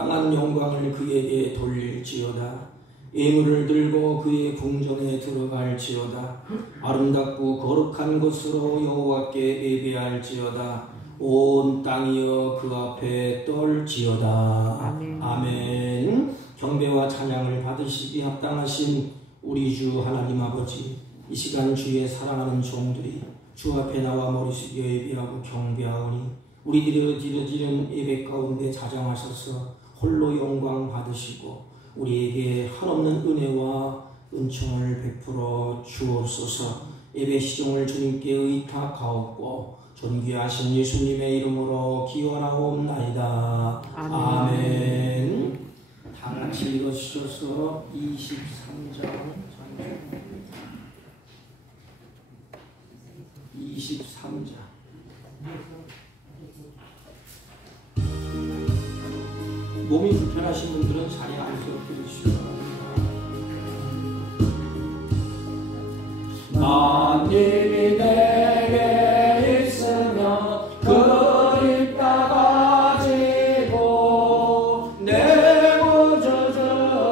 합당한 영광을 그에게 돌릴지어다. 예물을 들고 그의 궁전에 들어갈지어다. 아름답고 거룩한 곳으로 여호와께 예배할지어다. 온 땅이여 그 앞에 떨지어다. 아멘. 경배와 찬양을 받으시기 합당하신 우리 주 하나님 아버지, 이 시간 주의 사랑하는 종들이 주 앞에 나와 머리 숙여 예배하고 경배하오니 우리들이 드려지는 예배 가운데 자정하셔서 홀로 영광 받으시고 우리에게 한없는 은혜와 은총을 베풀어 주옵소서. 예배 시종을 주님께 의탁하옵고 존귀하신 예수님의 이름으로 기원하옵나이다. 아멘. 다 같이 읽어주셔서 23장 23장 몸이 불편하신 분들은 자리에 앉도록 해주시기 바랍니다. 만님이 내게 있으면 그립 다 가지고 내 구주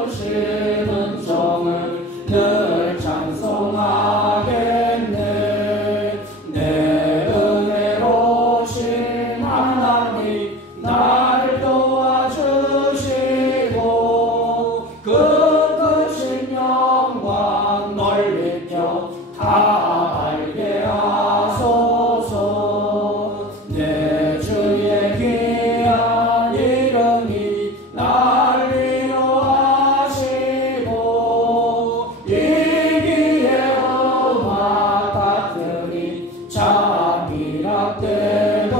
주시는 정을 늘 찬송하겠네. 내 은혜로우신 하나님 날 도와주시고 그 크신 영광 널리 펴 다 알게 하소서. 내 주의 귀한 이름이 날 위로하시고 이기에 음악 같으니 참 이락되도다.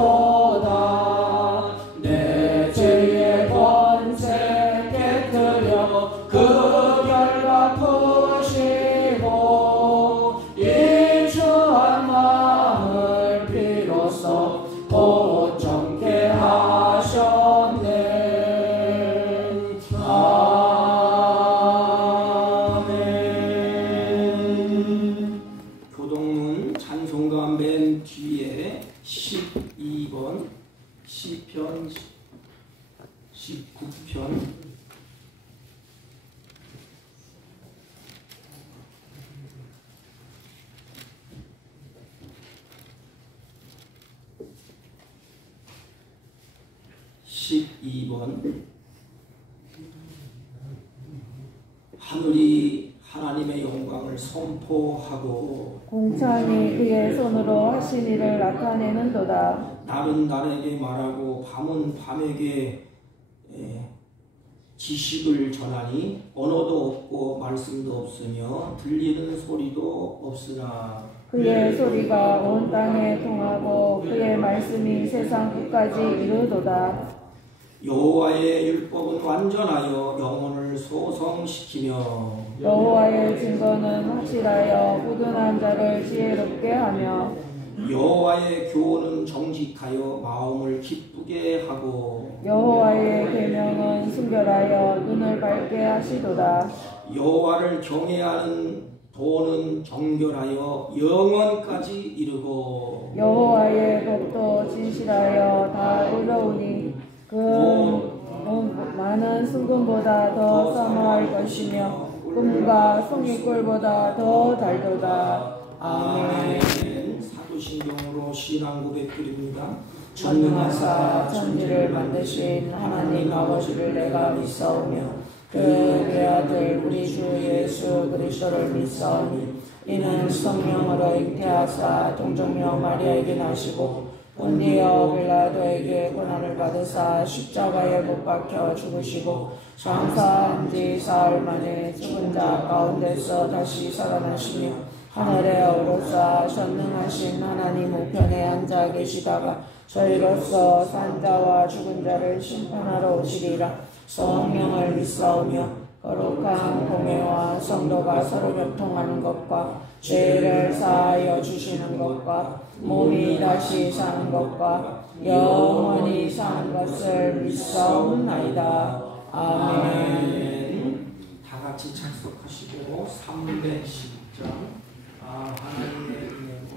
내 죄의 권세 깨뜨려 그 결과 푸시고 이주한 마음을 비로소 곧 정케 하셨네. 아멘. 교동문 찬송가 맨 뒤에 12번 시편 19편 12번 하늘이 하나님의 영광을 선포하고 공창이 그의 손으로 하신 일을 나타내는도다. 날은 날에게 말하고 밤은 밤에게 지식을 전하니 언어도 없고 말씀도 없으며 들리는 소리도 없으나 그의 소리가 온 땅에 통하고 그의 말씀이 세상 끝까지 이르도다. 여호와의 율법은 완전하여 영혼을 소성시키며 여호와의 증거는 확실하여 꾸준한 자를 지혜롭게 하며 여호와의 교훈은 정직하여 마음을 기쁘게 하고 여호와의 계명은 순결하여 눈을 밝게 하시도다. 여호와를 경외하는 도는 정결하여 영원까지 이르고 여호와의 법도 진실하여 다 의로우니 그 많은 순금보다 더 사모할 것이며 꿈과 송이꿀보다 더 달도다. 아멘. 사도신경으로 신앙 고백드립니다. 전능하사 천지를 만드신 하나님 아버지를 내가 믿사오며 그의 아들 우리 주 예수 그리스도를 믿사오니 이는 성령으로 잉태하사 동정녀 마리아에게 나시고 본디오 빌라도에게 고난을 받으사 십자가에 못 박혀 죽으시고 장사한 지 사흘 만에 죽은 자 가운데서 다시 살아나시며 하늘에 오르사 전능하신 하나님 우편에 앉아 계시다가 저희로서 산 자와 죽은 자를 심판하러 오시리라. 성령을 믿사오며 거룩한 공회와 성도가 서로 교통하는 것과 죄를 사하여 주시는 것과 몸이 다시 사는 것과 영원히 사는 것을 믿사옵나이다. 아멘. 다 같이 착석하시고 310장 하나님의 은혜로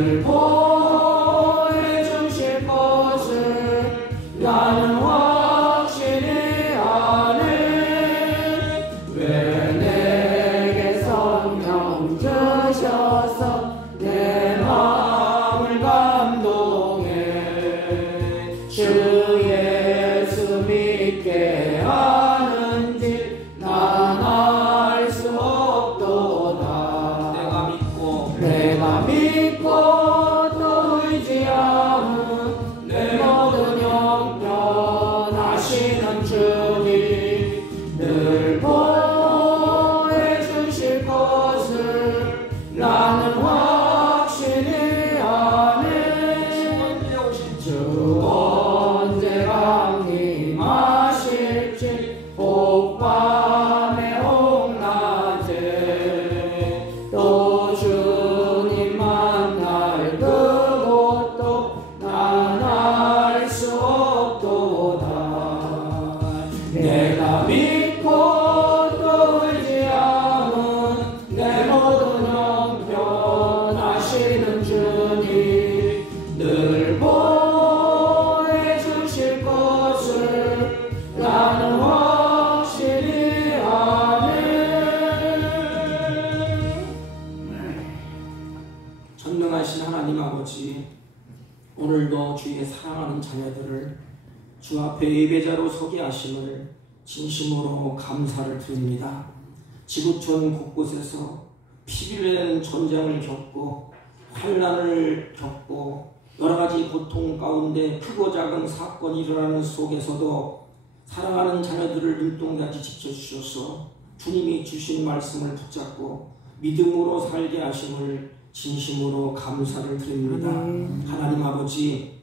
늘 보내주실 것을 나는 확신히 아네. 왜 내게 성령 주셔서 내 마음을 감동해. 주 예수 믿게 하는지 난 알 수 없도다. 내가 믿고 또 의지함은 내 모든 형편 하시는 주님 늘 보내주실 것을 나는 확신히 아네. 주 언제 강림하실지 옥밤에 홍낮에 또 주님 만날 그곳도 난 알 수 없도다. 내가 믿고 또 의지함은 내 모든 형편 하시는 주님 늘 보내주실 것을 나는 확실히 아네. 전능하신 하나님 아버지, 오늘도 주의 사랑하는 자녀들을 주 앞에 예배자로 서게 하심을 진심으로 감사를 드립니다. 지구촌 곳곳에서 피비를 내는 전쟁을 겪고 환난을 겪고 여러 가지 고통 가운데 크고 작은 사건이 일어나는 속에서도 사랑하는 자녀들을 눈동자같이 지켜주셔서 주님이 주신 말씀을 붙잡고 믿음으로 살게 하심을 진심으로 감사를 드립니다. 하나님 아버지,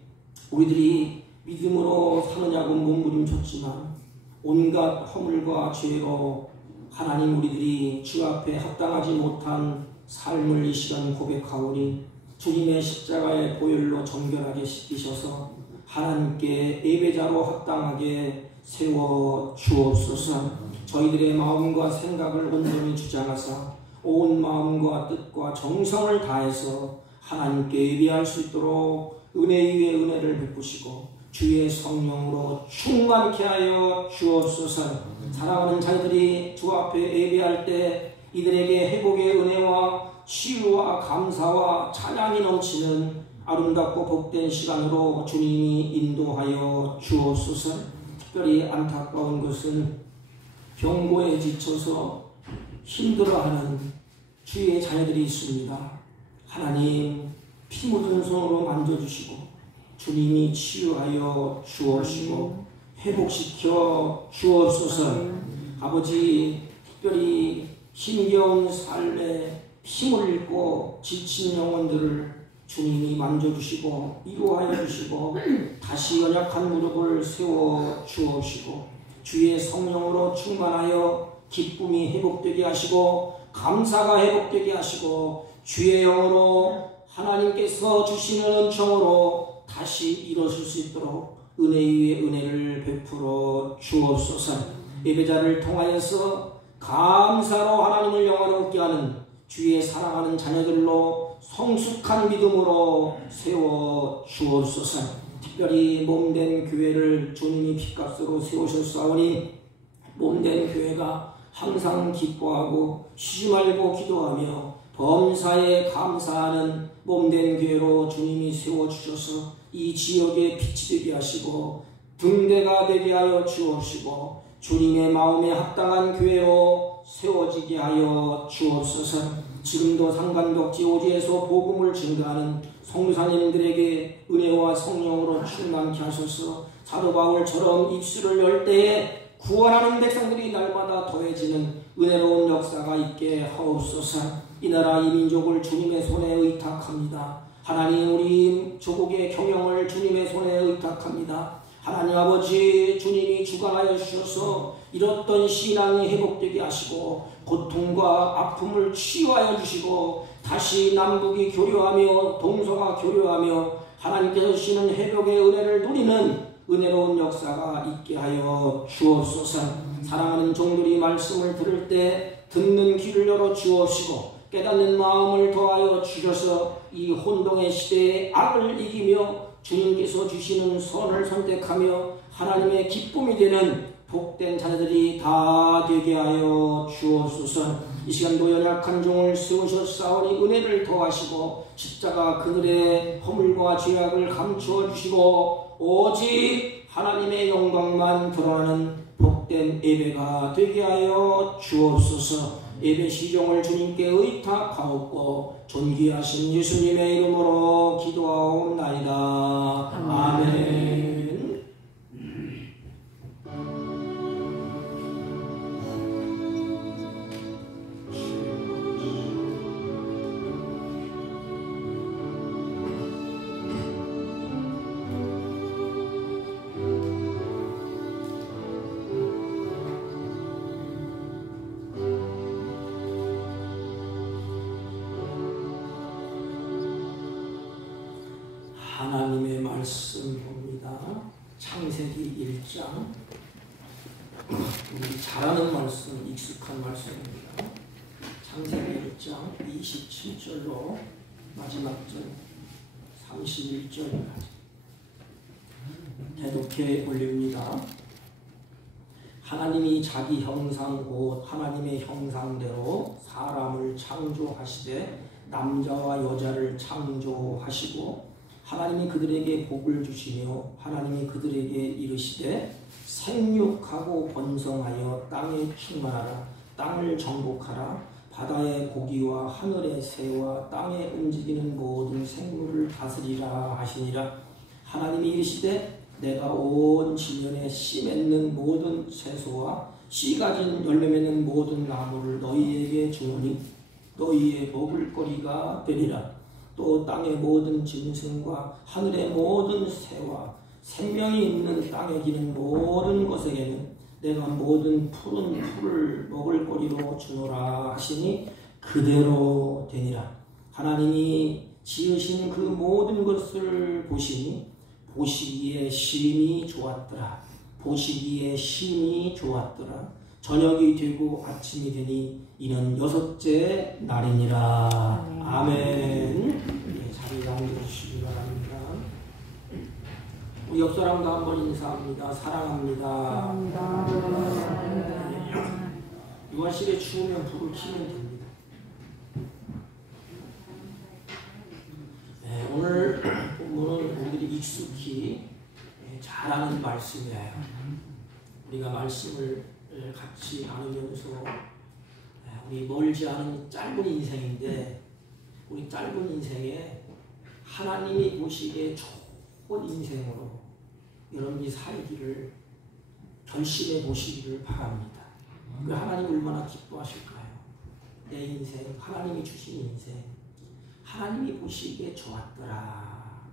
우리들이 믿음으로 사느냐고 몸부림쳤지만 온갖 허물과 죄로 하나님 우리들이 주 앞에 합당하지 못한 삶을 이 시간 고백하오니 주님의 십자가의 보혈로 정결하게 씻기셔서 하나님께 예배자로 합당하게 세워 주옵소서. 저희들의 마음과 생각을 온전히 주장하사 온 마음과 뜻과 정성을 다해서 하나님께 예배할 수 있도록 은혜 위에 은혜를 베푸시고 주의 성령으로 충만케 하여 주옵소서. 사랑하는 자들이 주 앞에 예배할 때 이들에게 회복의 은혜와 치유와 감사와 찬양이 넘치는 아름답고 복된 시간으로 주님이 인도하여 주옵소서. 특별히 안타까운 것은 병고에 지쳐서 힘들어하는 주의 자녀들이 있습니다. 하나님, 피 묻은 손으로 만져주시고 주님이 치유하여 주옵시고 회복시켜 주옵소서. 아버지, 특별히 힘겨운 삶에 힘을 잃고 지친 영혼들을 주님이 만져주시고 위로하여 주시고 다시 연약한 무릎을 세워 주옵시고 주의 성령으로 충만하여 기쁨이 회복되게 하시고 감사가 회복되게 하시고 주의 영으로 하나님께서 주시는 은총으로 다시 일어설 수 있도록 은혜 위에 은혜를 베풀어 주옵소서. 예배자를 통하여서 감사로 하나님을 영화롭게 하는 주의 사랑하는 자녀들로 성숙한 믿음으로 세워 주옵소서. 특별히 몸된 교회를 주님이 핏값으로 세우셨사오니 몸된 교회가 항상 기뻐하고 쉬지 말고 기도하며 범사에 감사하는 몸된 교회로 주님이 세워주셔서 이 지역에 빛이 되게 하시고 등대가 되게 하여 주옵시고 주님의 마음에 합당한 교회로 세워지게 하여 주옵소서. 지금도 상간독 지오지에서 복음을 증거하는 성도사님들에게 은혜와 성령으로 충만케 하소서. 사도 바울처럼 입술을 열 때에 구원하는 백성들이 날마다 더해지는 은혜로운 역사가 있게 하옵소서. 이 나라 이 민족을 주님의 손에 의탁합니다. 하나님, 우리 조국의 경영을 주님의 손에 의탁합니다. 하나님 아버지, 주님이 주관하여 주셔서 잃었던 신앙이 회복되게 하시고 고통과 아픔을 치유하여 주시고 다시 남북이 교류하며 동서가 교류하며 하나님께서 주시는 회복의 은혜를 누리는 은혜로운 역사가 있게 하여 주옵소서. 사랑하는 종들이 말씀을 들을 때 듣는 귀를 열어 주옵시고 깨닫는 마음을 더하여 주셔서 이 혼동의 시대에 악을 이기며 주님께서 주시는 선을 선택하며 하나님의 기쁨이 되는 복된 자녀들이 다 되게 하여 주옵소서. 이 시간도 연약한 종을 세우셨사오니 은혜를 더하시고 십자가 그늘의 허물과 죄악을 감추어 주시고 오직 하나님의 영광만 드러나는 복된 예배가 되게 하여 주옵소서. 예배 시종을 주님께 의탁하옵고 존귀하신 예수님의 이름으로 기도하옵나이다. 아멘. 하나님의 말씀 봅니다. 창세기 1장. 우리 잘 아는 말씀, 익숙한 말씀입니다. 창세기 1장 27절로 마지막 절 31절까지 대독해 올립니다. 하나님이 자기 형상 곧 하나님의 형상대로 사람을 창조하시되 남자와 여자를 창조하시고 하나님이 그들에게 복을 주시며 하나님이 그들에게 이르시되 생육하고 번성하여 땅에 충만하라. 땅을 정복하라. 바다의 고기와 하늘의 새와 땅에 움직이는 모든 생물을 다스리라 하시니라. 하나님이 이르시되 내가 온 지면에 씨 맺는 모든 채소와 씨 가진 열매 맺는 모든 나무를 너희에게 주노니 너희의 먹을거리가 되리라. 또 땅의 모든 짐승과 하늘의 모든 새와 생명이 있는 땅에 기는 모든 것에게는 내가 모든 푸른 풀을 먹을거리로 주노라 하시니 그대로 되니라. 하나님이 지으신 그 모든 것을 보시니 보시기에 심히 좋았더라. 보시기에 심히 좋았더라. 저녁이 되고 아침이 되니 이는 여섯째 날이니라. 아멘. 네, 자리에 앉으시기 바랍니다. 우리 옆 사람도 한번 인사합니다. 사랑합니다. 유아실에 추우면 불을 켜면 됩니다. 네, 오늘 본문은 우리들이 익숙히 잘 아는 말씀이에요. 우리가 말씀을 같이 나누면서 우리 멀지 않은 짧은 인생인데 우리 짧은 인생에 하나님이 보시기에 좋은 인생으로 여러분이 살기를 결심해 보시기를 바랍니다. 그 하나님 얼마나 기뻐하실까요? 내 인생, 하나님이 주신 인생, 하나님이 보시기에 좋았더라.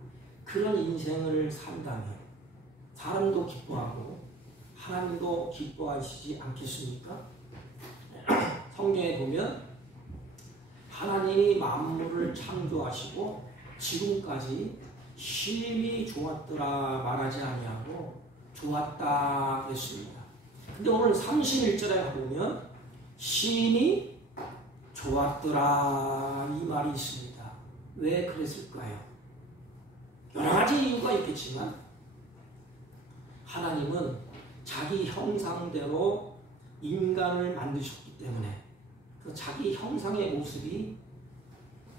그런 인생을 산다면 사람도 기뻐하고 하나님도 기뻐하시지 않겠습니까? 성경에 보면 하나님이 만물을 창조하시고 지금까지 심히 좋았더라 말하지 아니하고 좋았다 그랬습니다. 근데 오늘 31절에 보면 심히 좋았더라 이 말이 있습니다. 왜 그랬을까요? 여러 가지 이유가 있겠지만 하나님은 자기 형상대로 인간을 만드셨기 때문에 그 자기 형상의 모습이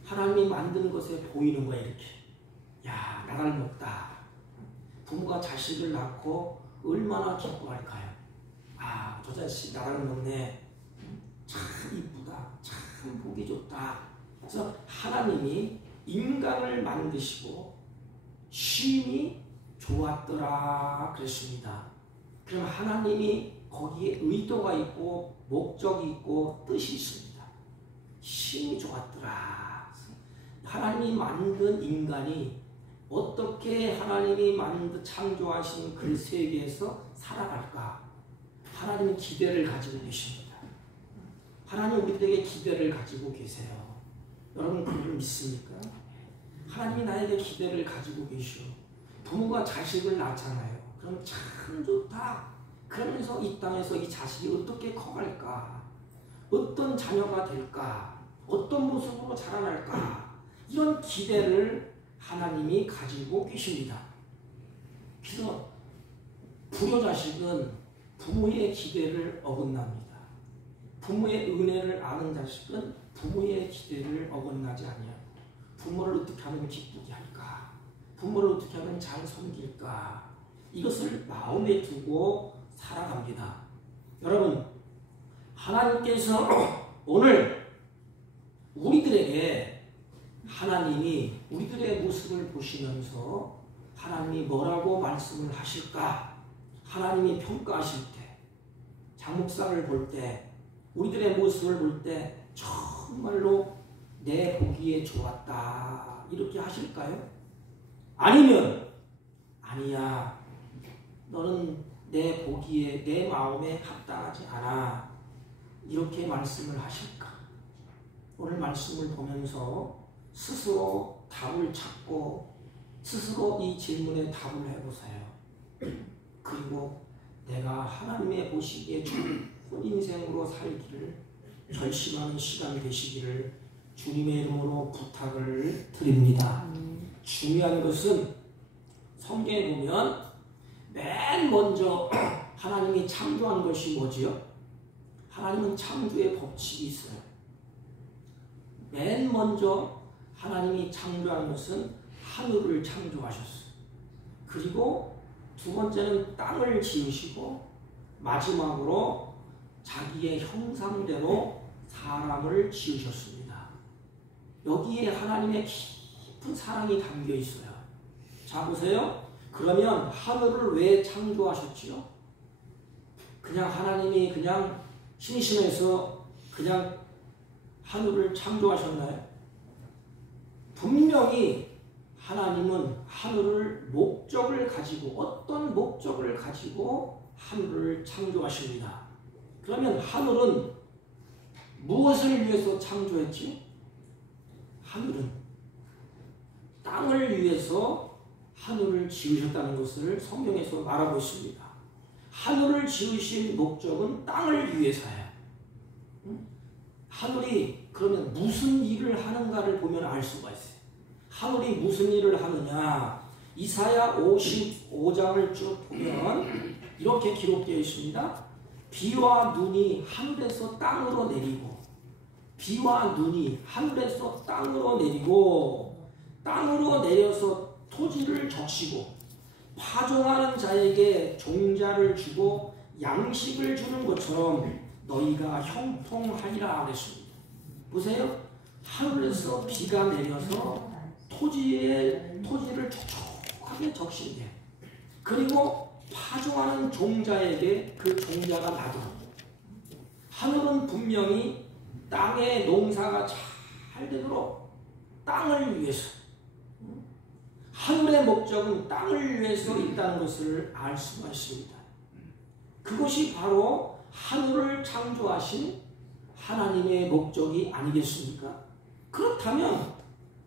하나님이 만든 것에 보이는 거야. 이렇게 야, 나를 먹다. 부모가 자식을 낳고 얼마나 기뻐할까요? 아, 저 자식 나를 먹네. 참 이쁘다. 참 보기 좋다. 그래서 하나님이 인간을 만드시고 심히 좋았더라 그랬습니다. 그럼 하나님이 거기에 의도가 있고 목적이 있고 뜻이 있습니다. 심히 좋았더라. 하나님이 만든 인간이 어떻게 하나님이 창조하신 그 세계에서 살아갈까? 하나님은 기대를 가지고 계십니다. 하나님 우리들에게 기대를 가지고 계세요. 여러분 그걸 믿습니까? 하나님이 나에게 기대를 가지고 계시오. 부모가 자식을 낳잖아요. 그럼 참 좋다. 그러면서 이 땅에서 이 자식이 어떻게 커갈까? 어떤 자녀가 될까? 어떤 모습으로 자라날까? 이런 기대를 하나님이 가지고 계십니다. 그래서 불효자식은 부모의 기대를 어긋납니다. 부모의 은혜를 아는 자식은 부모의 기대를 어긋나지 아니하고 부모를 어떻게 하면 기쁘게 할까? 부모를 어떻게 하면 잘 섬길까? 이것을 마음에 두고 살아갑니다. 여러분, 하나님께서 오늘 우리들에게 하나님이 우리들의 모습을 보시면서 하나님이 뭐라고 말씀을 하실까? 하나님이 평가하실 때, 장목사를 볼 때, 우리들의 모습을 볼 때 정말로 내 보기에 좋았다 이렇게 하실까요? 아니면 아니야, 너는 내 보기에 내 마음에 합당하지 않아 이렇게 말씀을 하실까? 오늘 말씀을 보면서 스스로 답을 찾고 스스로 이 질문에 답을 해보세요. 그리고 내가 하나님의 보시기에 좋은 인생으로 살기를 결심하는 시간 되시기를 주님의 이름으로 부탁을 드립니다. 중요한 것은 성경에 보면 맨 먼저 하나님이 창조한 것이 뭐지요? 하나님은 창조의 법칙이 있어요. 맨 먼저 하나님이 창조한 것은 하늘을 창조하셨어요. 그리고 두 번째는 땅을 지으시고 마지막으로 자기의 형상대로 사람을 지으셨습니다. 여기에 하나님의 깊은 사랑이 담겨 있어요. 자, 보세요. 그러면 하늘을 왜 창조하셨지요? 그냥 하나님이 그냥 심심해서 그냥 하늘을 창조하셨나요? 분명히 하나님은 하늘을 목적을 가지고 어떤 목적을 가지고 하늘을 창조하십니다. 그러면 하늘은 무엇을 위해서 창조했지? 하늘은 땅을 위해서 하늘을 지으셨다는 것을 성경에서 말하고 있습니다. 하늘을 지으신 목적은 땅을 위해서예요. 하늘이 그러면 무슨 일을 하는가를 보면 알 수가 있어요. 하늘이 무슨 일을 하느냐? 이사야 55장을 쭉 보면 이렇게 기록되어 있습니다. 비와 눈이 하늘에서 땅으로 내리고 비와 눈이 하늘에서 땅으로 내리고 땅으로 내려서 토지를 적시고 파종하는 자에게 종자를 주고 양식을 주는 것처럼 너희가 형통하리라 그랬습니다. 보세요. 하늘에서 비가 내려서 토지를 촉촉하게 적신대. 그리고 파종하는 종자에게 그 종자가 나도록. 하늘은 분명히 땅의 농사가 잘 되도록 땅을 위해서, 하늘의 목적은 땅을 위해서 있다는 것을 알 수가 있습니다. 그것이 바로 하늘을 창조하신 하나님의 목적이 아니겠습니까? 그렇다면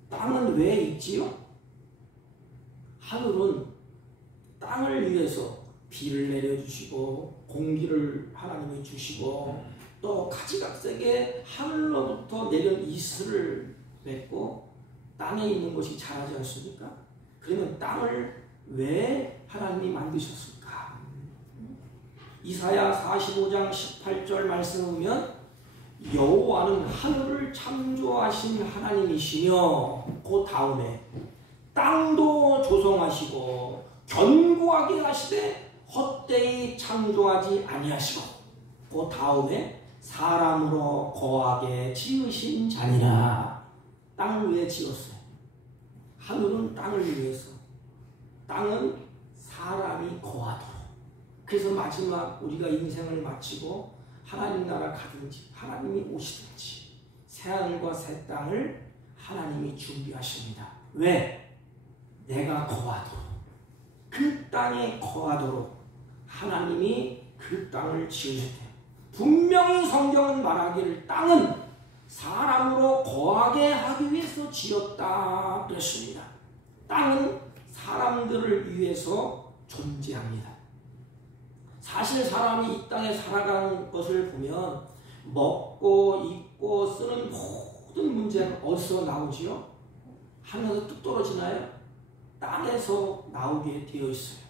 땅은 왜 있지요? 하늘은 땅을 위해서 비를 내려주시고 공기를 하나님이 주시고 또 가지각색의 하늘로부터 내린 이슬을 맺고 땅에 있는 것이 자라지 않습니까? 그러면 땅을 왜 하나님이 만드셨을까? 이사야 45장 18절 말씀을 보면 여호와는 하늘을 창조하신 하나님이시며 그 다음에 땅도 조성하시고 견고하게 하시되 헛되이 창조하지 아니하시고 그 다음에 사람으로 거하게 지으신 자니라. 땅을 왜 지었어요? 하늘은 땅을 위해서, 땅은 사람이 거하도록. 그래서 마지막 우리가 인생을 마치고 하나님 나라 가든지 하나님이 오시든지 새하늘과 새 땅을 하나님이 준비하십니다. 왜? 내가 거하도록, 그 땅에 거하도록 하나님이 그 땅을 지으셨대요. 분명히 성경은 말하기를 땅은 사람으로 거하게 하기 위해서 지었다 그랬습니다. 땅은 사람들을 위해서 존재합니다. 사실 사람이 이 땅에 살아가는 것을 보면 먹고 입고 쓰는 모든 모든 문제는 어디서 나오지요? 하늘에서 뚝 떨어지나요? 땅에서 나오게 되어 있어요.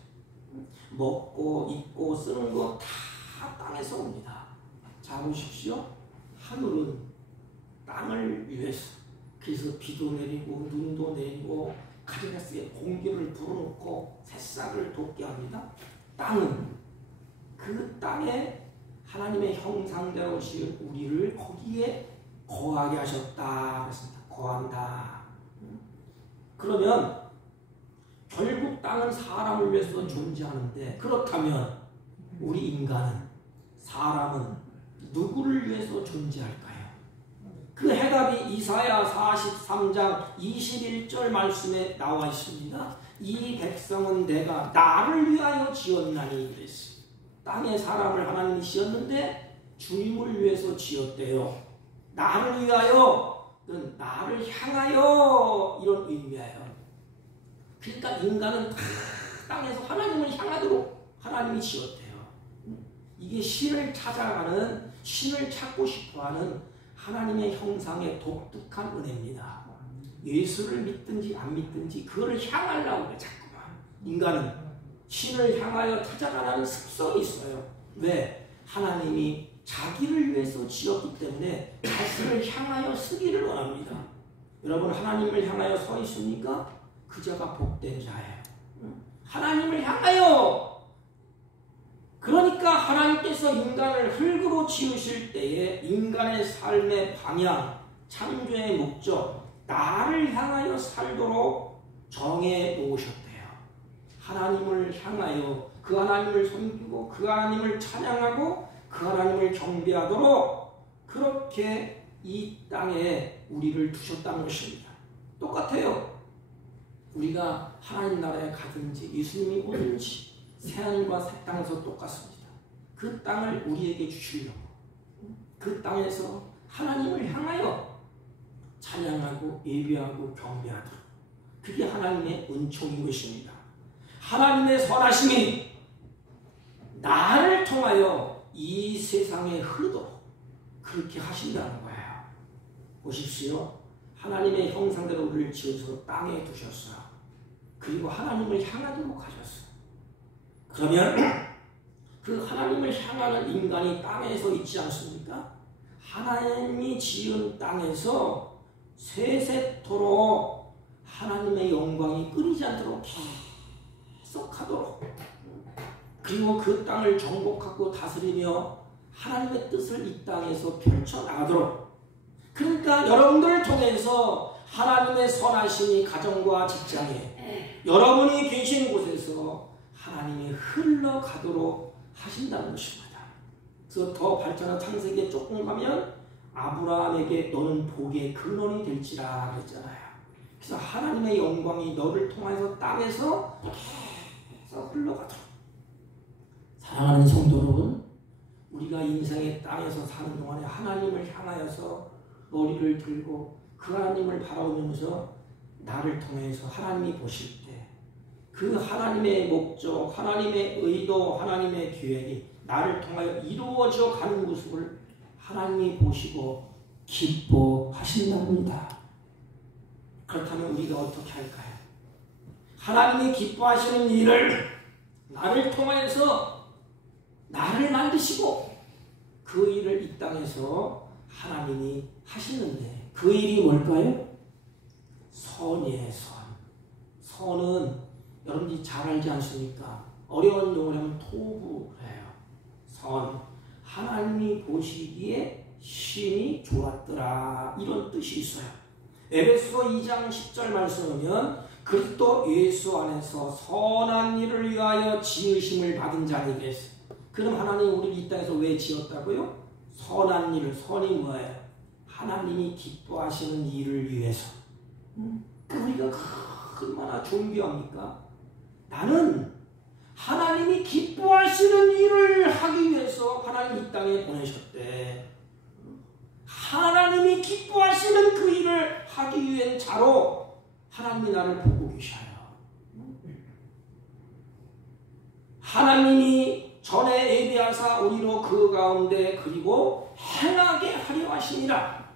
먹고 입고 쓰는 거 다 땅에서 옵니다. 자 보십시오. 하늘은 땅을 위해서, 그래서 비도 내리고 눈도 내리고 가지가 쓰게 공기를 불어넣고 새싹을 돋게 합니다. 땅은 그 땅에 하나님의 형상대로 지은 우리를 거기에 거하게 하셨다 그랬습니다. 거한다. 그러면 결국 땅은 사람을 위해서 존재하는데, 그렇다면 우리 인간은, 사람은 누구를 위해서 존재할까요? 그 해답이 이사야 43장 21절 말씀에 나와 있습니다. 이 백성은 내가 나를 위하여 지었나니 그랬어요. 땅에 사람을 하나님이 지었는데 주님을 위해서 지었대요. 나를 위하여, 나를 향하여, 이런 의미예요. 그러니까 인간은 땅에서 하나님을 향하도록 하나님이 지었대요. 이게 신을 찾아가는, 신을 찾고 싶어하는 하나님의 형상의 독특한 은혜입니다. 예수를 믿든지 안 믿든지 그거를 향하려고 그래. 자꾸만 인간은 신을 향하여 찾아가는 습성이 있어요. 왜? 하나님이 자기를 위해서 지었기 때문에 자신을 향하여 서기를 원합니다. 여러분, 하나님을 향하여 서 있습니까? 그 자가 복된 자예요. 하나님을 향하여. 그러니까 하나님께서 인간을 흙으로 지으실 때에 인간의 삶의 방향, 창조의 목적, 나를 향하여 살도록 정해 놓으셨대요. 하나님을 향하여 그 하나님을 섬기고 그 하나님을 찬양하고 그 하나님을 경배하도록 그렇게 이 땅에 우리를 두셨다는 것입니다. 똑같아요. 우리가 하나님 나라에 가든지 예수님이 오든지 새하늘과 새 땅에서 똑같습니다. 그 땅을 우리에게 주시려고, 그 땅에서 하나님을 향하여 찬양하고 예배하고 경배하도록, 그게 하나님의 은총인 것입니다. 하나님의 선하심이 나를 통하여 이 세상에 흐르도록 그렇게 하신다는 거예요. 보십시오. 하나님의 형상대로 우리를 지어서 땅에 두셨어요. 그리고 하나님을 향하도록 하셨어요. 그러면 그 하나님을 향하는 인간이 땅에서 있지 않습니까? 하나님이 지은 땅에서 세세토록 하나님의 영광이 끊이지 않도록 계속하도록, 그리고 그 땅을 정복하고 다스리며 하나님의 뜻을 이 땅에서 펼쳐나가도록, 그러니까 여러분들을 통해서 하나님의 선하심이 가정과 직장에, 여러분이 계신 곳에서 하나님이 흘러가도록 하신다는 것입니다. 그래서 더 발전한 창세기에 조금 가면 아브라함에게 너는 복의 근원이 될지라 그랬잖아요. 그래서 하나님의 영광이 너를 통해서 땅에서 계속 흘러가도록. 사랑하는 성도 여러분, 우리가 인생의 땅에서 사는 동안에 하나님을 향하여서 머리를 들고 그 하나님을 바라보면서 나를 통해서 하나님이 보실 때 그 하나님의 목적, 하나님의 의도, 하나님의 계획이 나를 통하여 이루어져 가는 모습을 하나님이 보시고 기뻐하신답니다. 그렇다면 우리가 어떻게 할까요? 하나님이 기뻐하시는 일을 나를 통하여서 나를 만드시고 그 일을 이 땅에서 하나님이 하시는데, 그 일이 뭘까요? 선이에요. 선. 선은 여러분들이 잘 알지 않습니까? 어려운 용어로 하면 토부예요. 선. 하나님이 보시기에 신이 좋았더라, 이런 뜻이 있어요. 에베소서 2장 10절 말씀하면 그리스도 예수 안에서 선한 일을 위하여 지으심을 받은 자니 그랬어요. 그럼 하나님 우리를 이 땅에서 왜 지었다고요? 선한 일을, 선이 뭐예요? 하나님이 기뻐하시는 일을 위해서. 우리가 얼마나 존귀합니까? 나는 하나님이 기뻐하시는 일을 하기 위해서 하나님 이 땅에 보내셨대. 하나님이 기뻐하시는 그 일을 하기 위한 자로 하나님이 나를 보고 계셔요. 하나님이 전에 예비하사 우리로 그 가운데 그리고 행하게 하려 하시니라.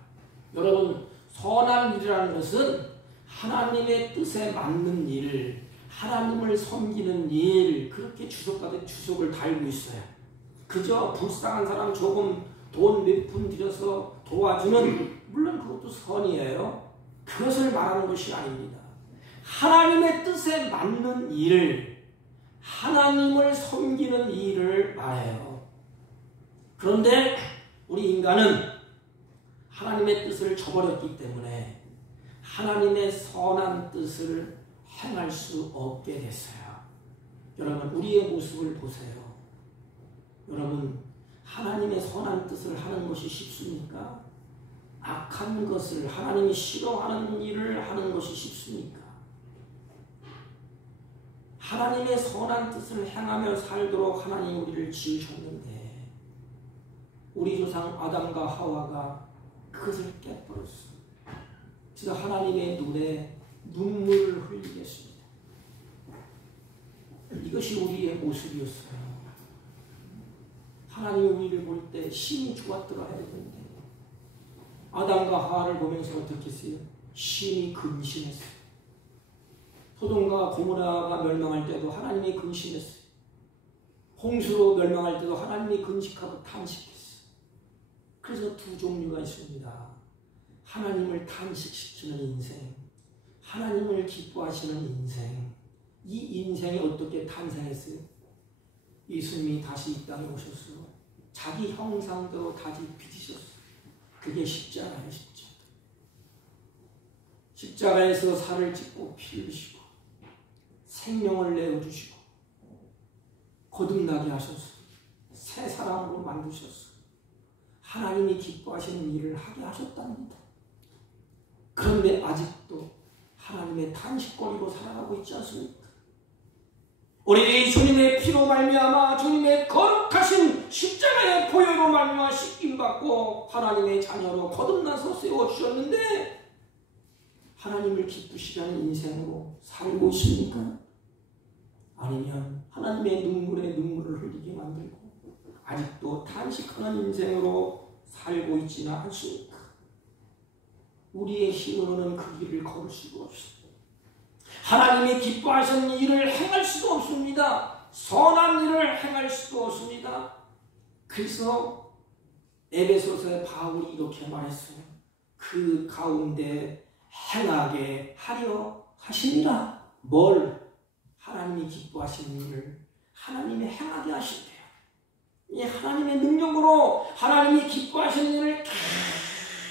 여러분, 선한 일이라는 것은 하나님의 뜻에 맞는 일, 하나님을 섬기는 일, 그렇게 주석을 달고 있어요. 그저 불쌍한 사람 조금 돈 몇 푼 들여서 도와주는, 물론 그것도 선이에요. 그것을 말하는 것이 아닙니다. 하나님의 뜻에 맞는 일, 하나님을 섬기는 일을 말해요. 그런데 우리 인간은 하나님의 뜻을 저버렸기 때문에 하나님의 선한 뜻을 행할 수 없게 됐어요. 여러분, 우리의 모습을 보세요. 여러분, 하나님의 선한 뜻을 하는 것이 쉽습니까? 악한 것을, 하나님이 싫어하는 일을 하는 것이 쉽습니까? 하나님의 선한 뜻을 행하며 살도록 하나님 우리를 지으셨는데 우리 조상 아담과 하와가 그것을 깨버렸습니다. 그래서 하나님의 눈에 눈물을 흘리겠습니다. 이것이 우리의 모습이었어요. 하나님이 우리를 볼 때 심히 좋았더라 해야 되는데 아담과 하와를 보면서 어떻게 했어요? 심히 근심했어요. 소돔과 고모라가 멸망할 때도 하나님이 근심했어요. 홍수로 멸망할 때도 하나님이 근심하고 탄식했어요. 그래서 두 종류가 있습니다. 하나님을 탄식시키는 인생, 하나님을 기뻐하시는 인생. 이 인생이 어떻게 탄생했어요? 예수님이 다시 이 땅에 오셨어요. 자기 형상대로 다시 빚으셨어요. 그게 십자가예요. 십자가에서 살을 찢고 피를 흘리시고 생명을 내어주시고 거듭나게 하셨어요. 새 사람으로 만드셨어요. 하나님이 기뻐하시는 일을 하게 하셨답니다. 그런데 아직도 하나님의 탄식거리로 살아가고 있지 않습니까? 우리 주님의 피로 말미암아 주님의 거룩하신 십자가의 보혈로 말미암아 씻김받고 하나님의 자녀로 거듭나서 세워주셨는데 하나님을 기쁘시게 하는 인생으로 살고 있습니까? 아니면 하나님의 눈물에 눈물을 흘리게 만들고 아직도 탄식하는 인생으로 살고 있지는 않습니까? 우리의 힘으로는 그 길을 걸을 수가 없습니다. 하나님이 기뻐하시는 일을 행할 수도 없습니다. 선한 일을 행할 수도 없습니다. 그래서 에베소서의 바울이 이렇게 말했어요. 그 가운데 행하게 하려 하시니라. 뭘? 하나님이 기뻐하시는 일을 하나님이 행하게 하신대요. 이 하나님의 능력으로 하나님이 기뻐하시는 일을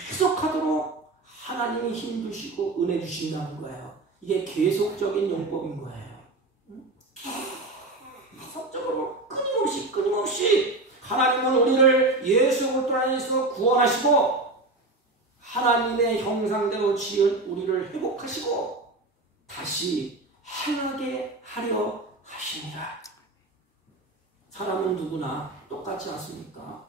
계속하도록 하나님이 힘 주시고 은혜 주신다는 거예요. 이게 계속적인 용법인 거예요. 계속적으로 끊임없이 하나님은 우리를 예수 그리스도 안에서 구원하시고 하나님의 형상대로 지은 우리를 회복하시고 다시 행하게 하려 하시니라. 사람은 누구나 똑같지 않습니까?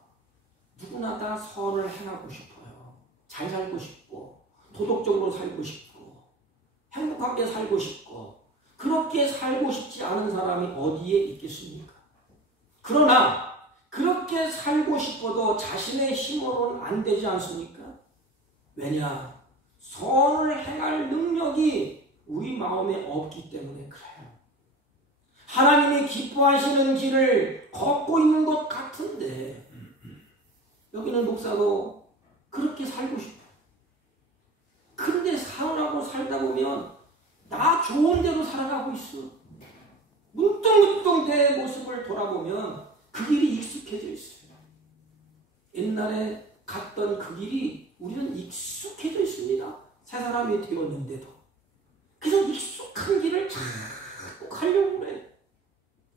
누구나 다 선을 행하고 싶어요. 잘 살고 싶고 도덕적으로 살고 싶고 행복하게 살고 싶고 그렇게 살고 싶지 않은 사람이 어디에 있겠습니까? 그러나 그렇게 살고 싶어도 자신의 힘으로는 안 되지 않습니까? 왜냐? 선을 행할 능력이 우리 마음에 없기 때문에 그래요. 하나님이 기뻐하시는 길을 걷고 있는 것 같은데 여기는 목사도 그렇게 살고 싶어요. 근데 살아가고 살다 보면 나 좋은 대로 살아가고 있어. 문득문득 내 모습을 돌아보면 그 길이 익숙해져 있어요. 옛날에 갔던 그 길이 우리는 익숙해져 있습니다. 새 사람이 되었는데도. 그래서 익숙한 길을 자꾸 가려고 그래.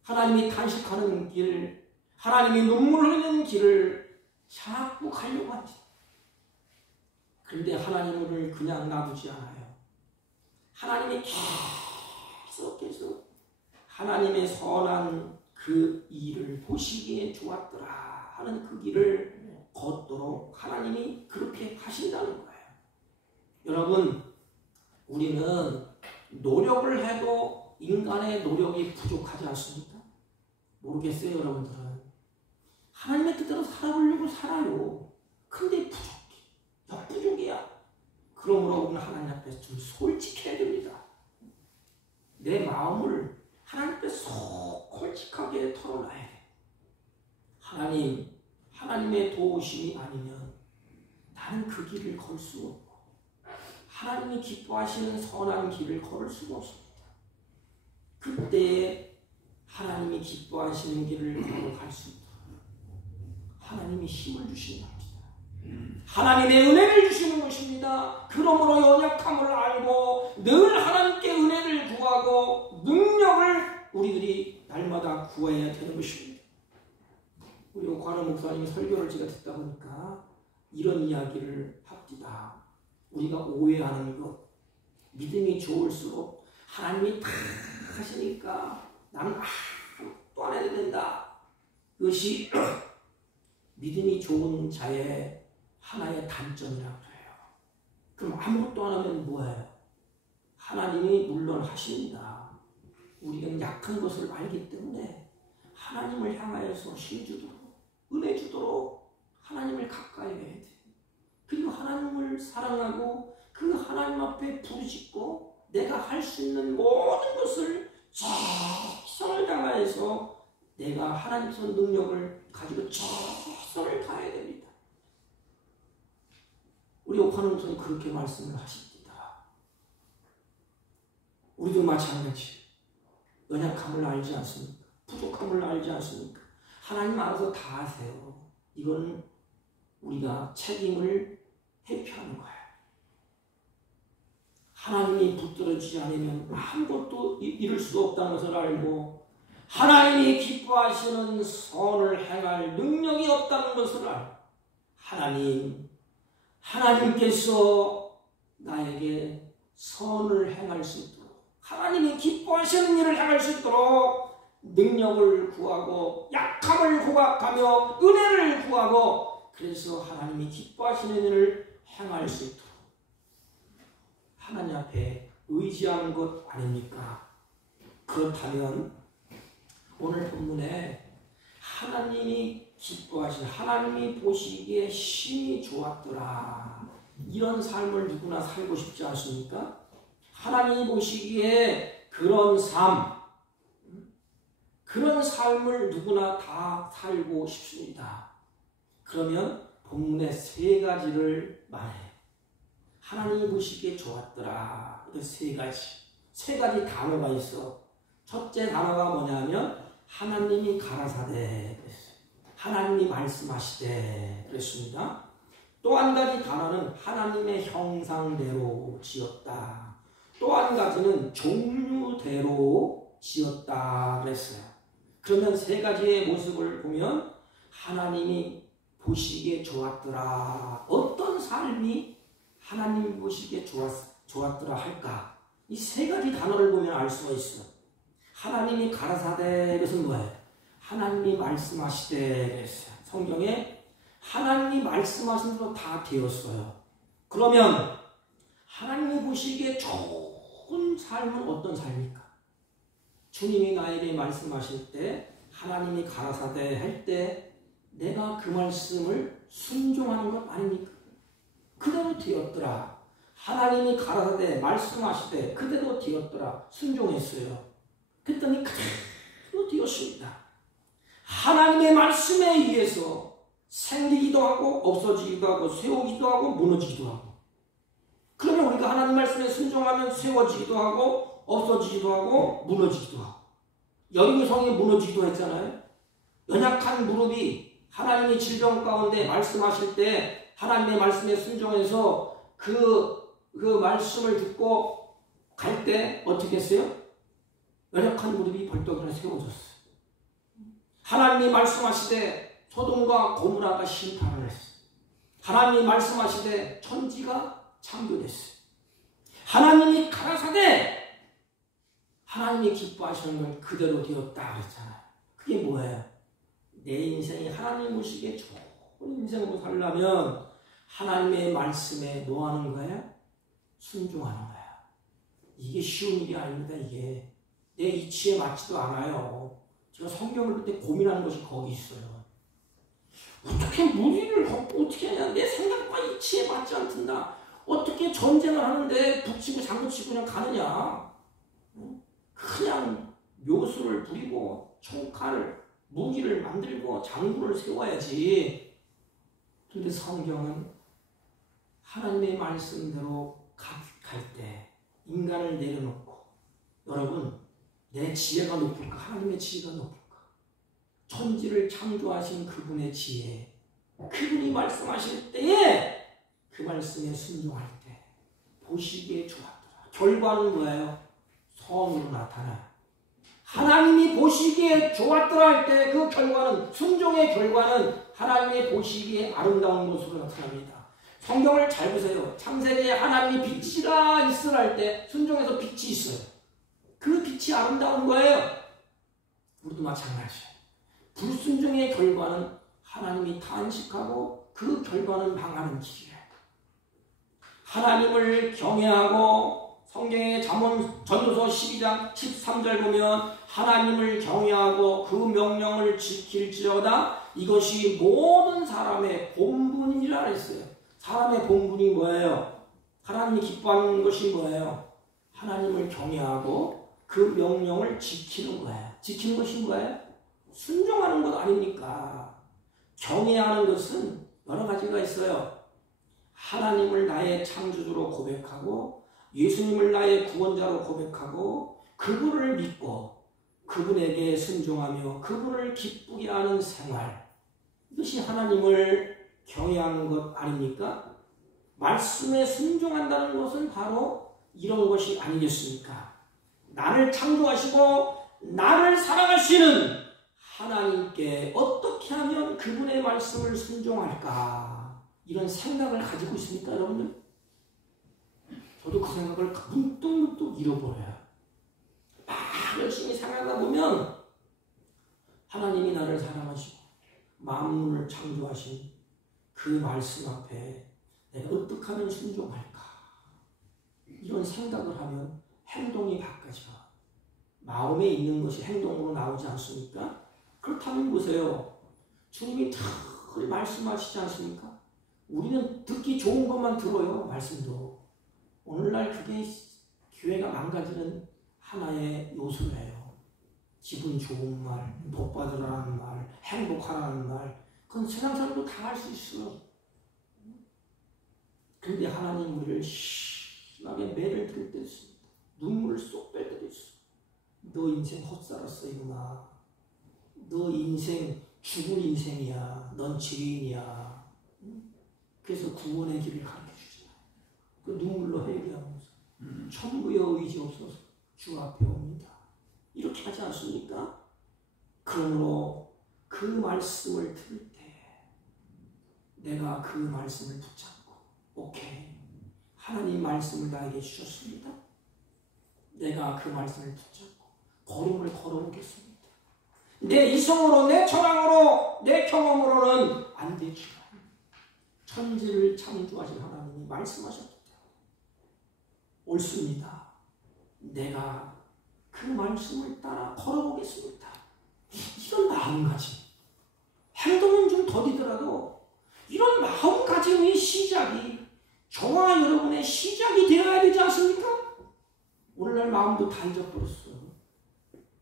하나님이 탄식하는 길, 하나님이 눈물 흘리는 길을 자꾸 가려고 하지. 그런데 하나님을 그냥 놔두지 않아요. 하나님이 계속해서 하나님의 선한 그 일을 보시기에 좋았더라 하는 그 길을 걷도록 하나님이 그렇게 하신다는 거예요. 여러분, 우리는 노력을 해도 인간의 노력이 부족하지 않습니까? 모르겠어요, 여러분들은. 하나님의 뜻대로 살아보려고 살아요. 근데 부족해. 역부족이야. 그러므로 우리는 하나님 앞에서 좀 솔직해야 됩니다. 내 마음을 하나님 앞에 솔직하게 털어놔야 돼. 하나님의 도우심이 아니면 나는 그 길을 걸 수 없고 하나님이 기뻐하시는 선한 길을 걸을 수가 없습니다. 그때에 하나님이 기뻐하시는 길을 걸어갈 수 있도록 하나님이 힘을 주신답니다. 하나님의 은혜를 주시는 것입니다. 그러므로 연약함을 알고 늘 하나님께 은혜를 구하고 능력을 우리들이 날마다 구해야 되는 것입니다. 우리 오카노 목사님이 설교를 제가 듣다 보니까 이런 이야기를 합디다. 우리가 오해하는 것, 믿음이 좋을수록 하나님이 다 하시니까 나는 또 안 해도 된다. 이것이 믿음이 좋은 자의 하나의 단점이라고 해요. 그럼 아무것도 안 하면 뭐예요? 하나님이 물론 하십니다. 우리가 약한 것을 알기 때문에 하나님을 향하여서 힘 주도록 은혜 주도록 하나님을 가까이 해야 돼. 그리고 하나님을 사랑하고 그 하나님 앞에 부르짖고 내가 할 수 있는 모든 것을 최선을 다해서 내가 하나님께서 능력을 가지고 최선을 다해야 됩니다. 우리 오카노 목사님 그렇게 말씀을 하십니다. 우리도 마찬가지. 연약함을 알지 않습니까? 부족함을 알지 않습니까? 하나님 알아서 다 하세요. 이건 우리가 책임을 회피하는 거예요. 하나님이 붙들어주지 않으면 아무것도 이룰 수 없다는 것을 알고 하나님이 기뻐하시는 선을 행할 능력이 없다는 것을 알고 하나님께서 나에게 선을 행할 수 있도록 하나님이 기뻐하시는 일을 행할 수 있도록 능력을 구하고 약함을 고백하며 은혜를 구하고 그래서 하나님이 기뻐하시는 일을 행할 수 있도록 하나님 앞에 의지하는 것 아닙니까? 그렇다면 오늘 본문에 하나님이 기뻐하시는 하나님이 보시기에 심히 좋았더라. 이런 삶을 누구나 살고 싶지 않습니까? 하나님이 보시기에 그런 삶을 누구나 다 살고 싶습니다. 그러면 본문의 세 가지를 말해요. 하나님이 보시기에 좋았더라. 세 가지 단어가 있어. 첫째 단어가 뭐냐면 하나님이 가라사대 그랬어요. 하나님이 말씀하시되 그랬습니다. 또 한 가지 단어는 하나님의 형상대로 지었다. 또 한 가지는 종류대로 지었다 그랬어요. 그러면 세 가지의 모습을 보면 하나님이 보시기에 좋았더라. 어떤 삶이 하나님이 보시기에 좋았더라 할까? 이 세 가지 단어를 보면 알 수가 있어. 하나님이 가라사대 그것은 뭐예요? 하나님이 말씀하시되 그랬어요. 성경에 하나님이 말씀하신 대로 다 되었어요. 그러면 하나님이 보시기에 좋은 삶은 어떤 삶입니까? 주님이 나에게 말씀하실 때 하나님이 가라사대 할 때 내가 그 말씀을 순종하는 것 아닙니까? 그대로 되었더라. 하나님이 가라사대 말씀하시되 그대로 되었더라. 순종했어요. 그랬더니 그대로 되었습니다. 하나님의 말씀에 의해서 생기기도 하고 없어지기도 하고 세우기도 하고 무너지기도 하고 그러면 우리가 하나님 말씀에 순종하면 세워지기도 하고 없어지기도 하고 무너지기도 하고 여리고성이 무너지기도 했잖아요. 연약한 무릎이 하나님의 질병 가운데 말씀하실 때 하나님의 말씀에 순종해서 그 말씀을 듣고 갈 때 어떻게 했어요? 연약한 무릎이 벌떡 일어나 세워졌어요. 하나님이 말씀하시되 소돔과 고모라가 심판을 했어요. 하나님이 말씀하시되 천지가 창조됐어요. 하나님이 가라사대 하나님이 기뻐하시는 건 그대로 되었다 그랬잖아요. 그게 뭐예요? 내 인생이 하나님 보시기에 좋은 인생으로 살려면 하나님의 말씀에 뭐 하는 거야? 순종하는 거야. 이게 쉬운 일이 아닙니다. 이게 내 이치에 맞지도 않아요. 제가 성경을 볼 때 고민하는 것이 거기 있어요. 어떻게 무리를 걷고 어떻게 하냐? 내 생각과 이치에 맞지 않든다. 어떻게 전쟁을 하는데 북치고 장구치고 그냥 가느냐? 그냥 묘수를 부리고 총칼을 무기를 만들고 장구를 세워야지. 근데 성경은 하나님의 말씀대로 갈 때 인간을 내려놓고, 여러분 내 지혜가 높을까? 하나님의 지혜가 높을까? 천지를 창조하신 그분의 지혜, 그분이 말씀하실 때에 그 말씀에 순종할 때 보시기에 좋았더라. 결과는 뭐예요? 성으로 나타나요. 하나님이 보시기에 좋았더라 할 때 그 결과는, 순종의 결과는 하나님의 보시기에 아름다운 모습으로 나타납니다. 성경을 잘 보세요. 창세기에 하나님이 빛이라 있으라 할 때 순종해서 빛이 있어요. 그 빛이 아름다운 거예요. 우리도 마찬가지예요. 불순종의 결과는 하나님이 탄식하고 그 결과는 망하는 길이에요. 하나님을 경외하고, 성경의 전도서 12장 13절 보면 하나님을 경외하고 그 명령을 지킬지어다 이것이 모든 사람의 본분이라 했어요. 사람의 본분이 뭐예요? 하나님이 기뻐하는 것이 뭐예요? 하나님을 경외하고 그 명령을 지키는 거예요. 지키는 것이 뭐예요? 순종하는 것 아닙니까? 경외하는 것은 여러 가지가 있어요. 하나님을 나의 창조주로 고백하고 예수님을 나의 구원자로 고백하고 그분을 믿고 그분에게 순종하며 그분을 기쁘게 하는 생활, 이것이 하나님을 경외하는 것 아닙니까? 말씀에 순종한다는 것은 바로 이런 것이 아니겠습니까? 나를 창조하시고 나를 사랑하시는 하나님께 어떻게 하면 그분의 말씀을 순종할까? 이런 생각을 가지고 있습니까, 여러분들? 저도 그 생각을 문득문득 잃어버려요. 열심히 생각하다 보면 하나님이 나를 사랑하시고 만물을 창조하신 그 말씀 앞에 내가 어떻게 하면 순종할까? 이런 생각을 하면 행동이 바뀌어져. 마음에 있는 것이 행동으로 나오지 않습니까? 그렇다면 보세요. 주님이 늘 말씀하시지 않습니까? 우리는 듣기 좋은 것만 들어요. 말씀도. 오늘날 그게 교회가 망가지는 하나의 요소예요. 기분 좋은 말, 복 받으라는 말, 행복하라는 말, 그건 세상 사람도 다 할 수 있어요. 근데 하나님 우리를 심하게 매를 들을 때 있습니다. 눈물을 쏙 뺄 때도 있어. 너 인생 헛살았어 이구나. 너 인생 죽을 인생이야. 넌 죄인이야. 그래서 구원의 길을 가르쳐주잖아. 그 눈물로 회개하면서 천부의 의지 없어서 주 앞에 옵니다. 이렇게 하지 않습니까? 그러므로 그 말씀을 들을 때 내가 그 말씀을 붙잡고, 오케이, 하나님 말씀을 나에게 주셨습니다. 내가 그 말씀을 붙잡고 걸음을 걸어보겠습니다. 내 이성으로, 내 철학으로, 내 경험으로는 안 되지만 천지를 창조하신 하나님이 말씀하셨기 때문에 옳습니다. 내가 그 말씀을 따라 걸어보겠습니다. 이런 마음가짐, 행동은 좀 더디더라도 이런 마음가짐의 시작이 저와 여러분의 시작이 되어야 되지 않습니까? 오늘날 마음도 다 잊어버렸어요.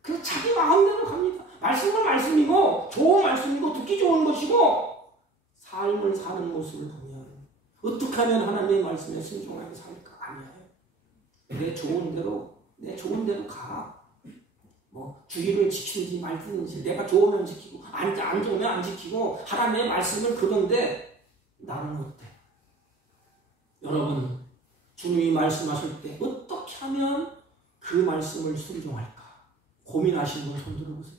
그래서 자기 마음대로 갑니다. 말씀은 말씀이고 좋은 말씀이고 듣기 좋은 것이고 삶을 사는 모습을 보면 어떻게 하면 하나님의 말씀에 순종하게 살까? 아니에요. 내 좋은 대로 가. 뭐 주의를 지키든지 말든지 내가 좋으면 지키고 안 좋으면 안 지키고 하나님의 말씀을 그런데 나는 어때? 여러분, 주님이 말씀하실 때 어떻게 하면 그 말씀을 순종할까? 고민하시는 분 손 들어보세요.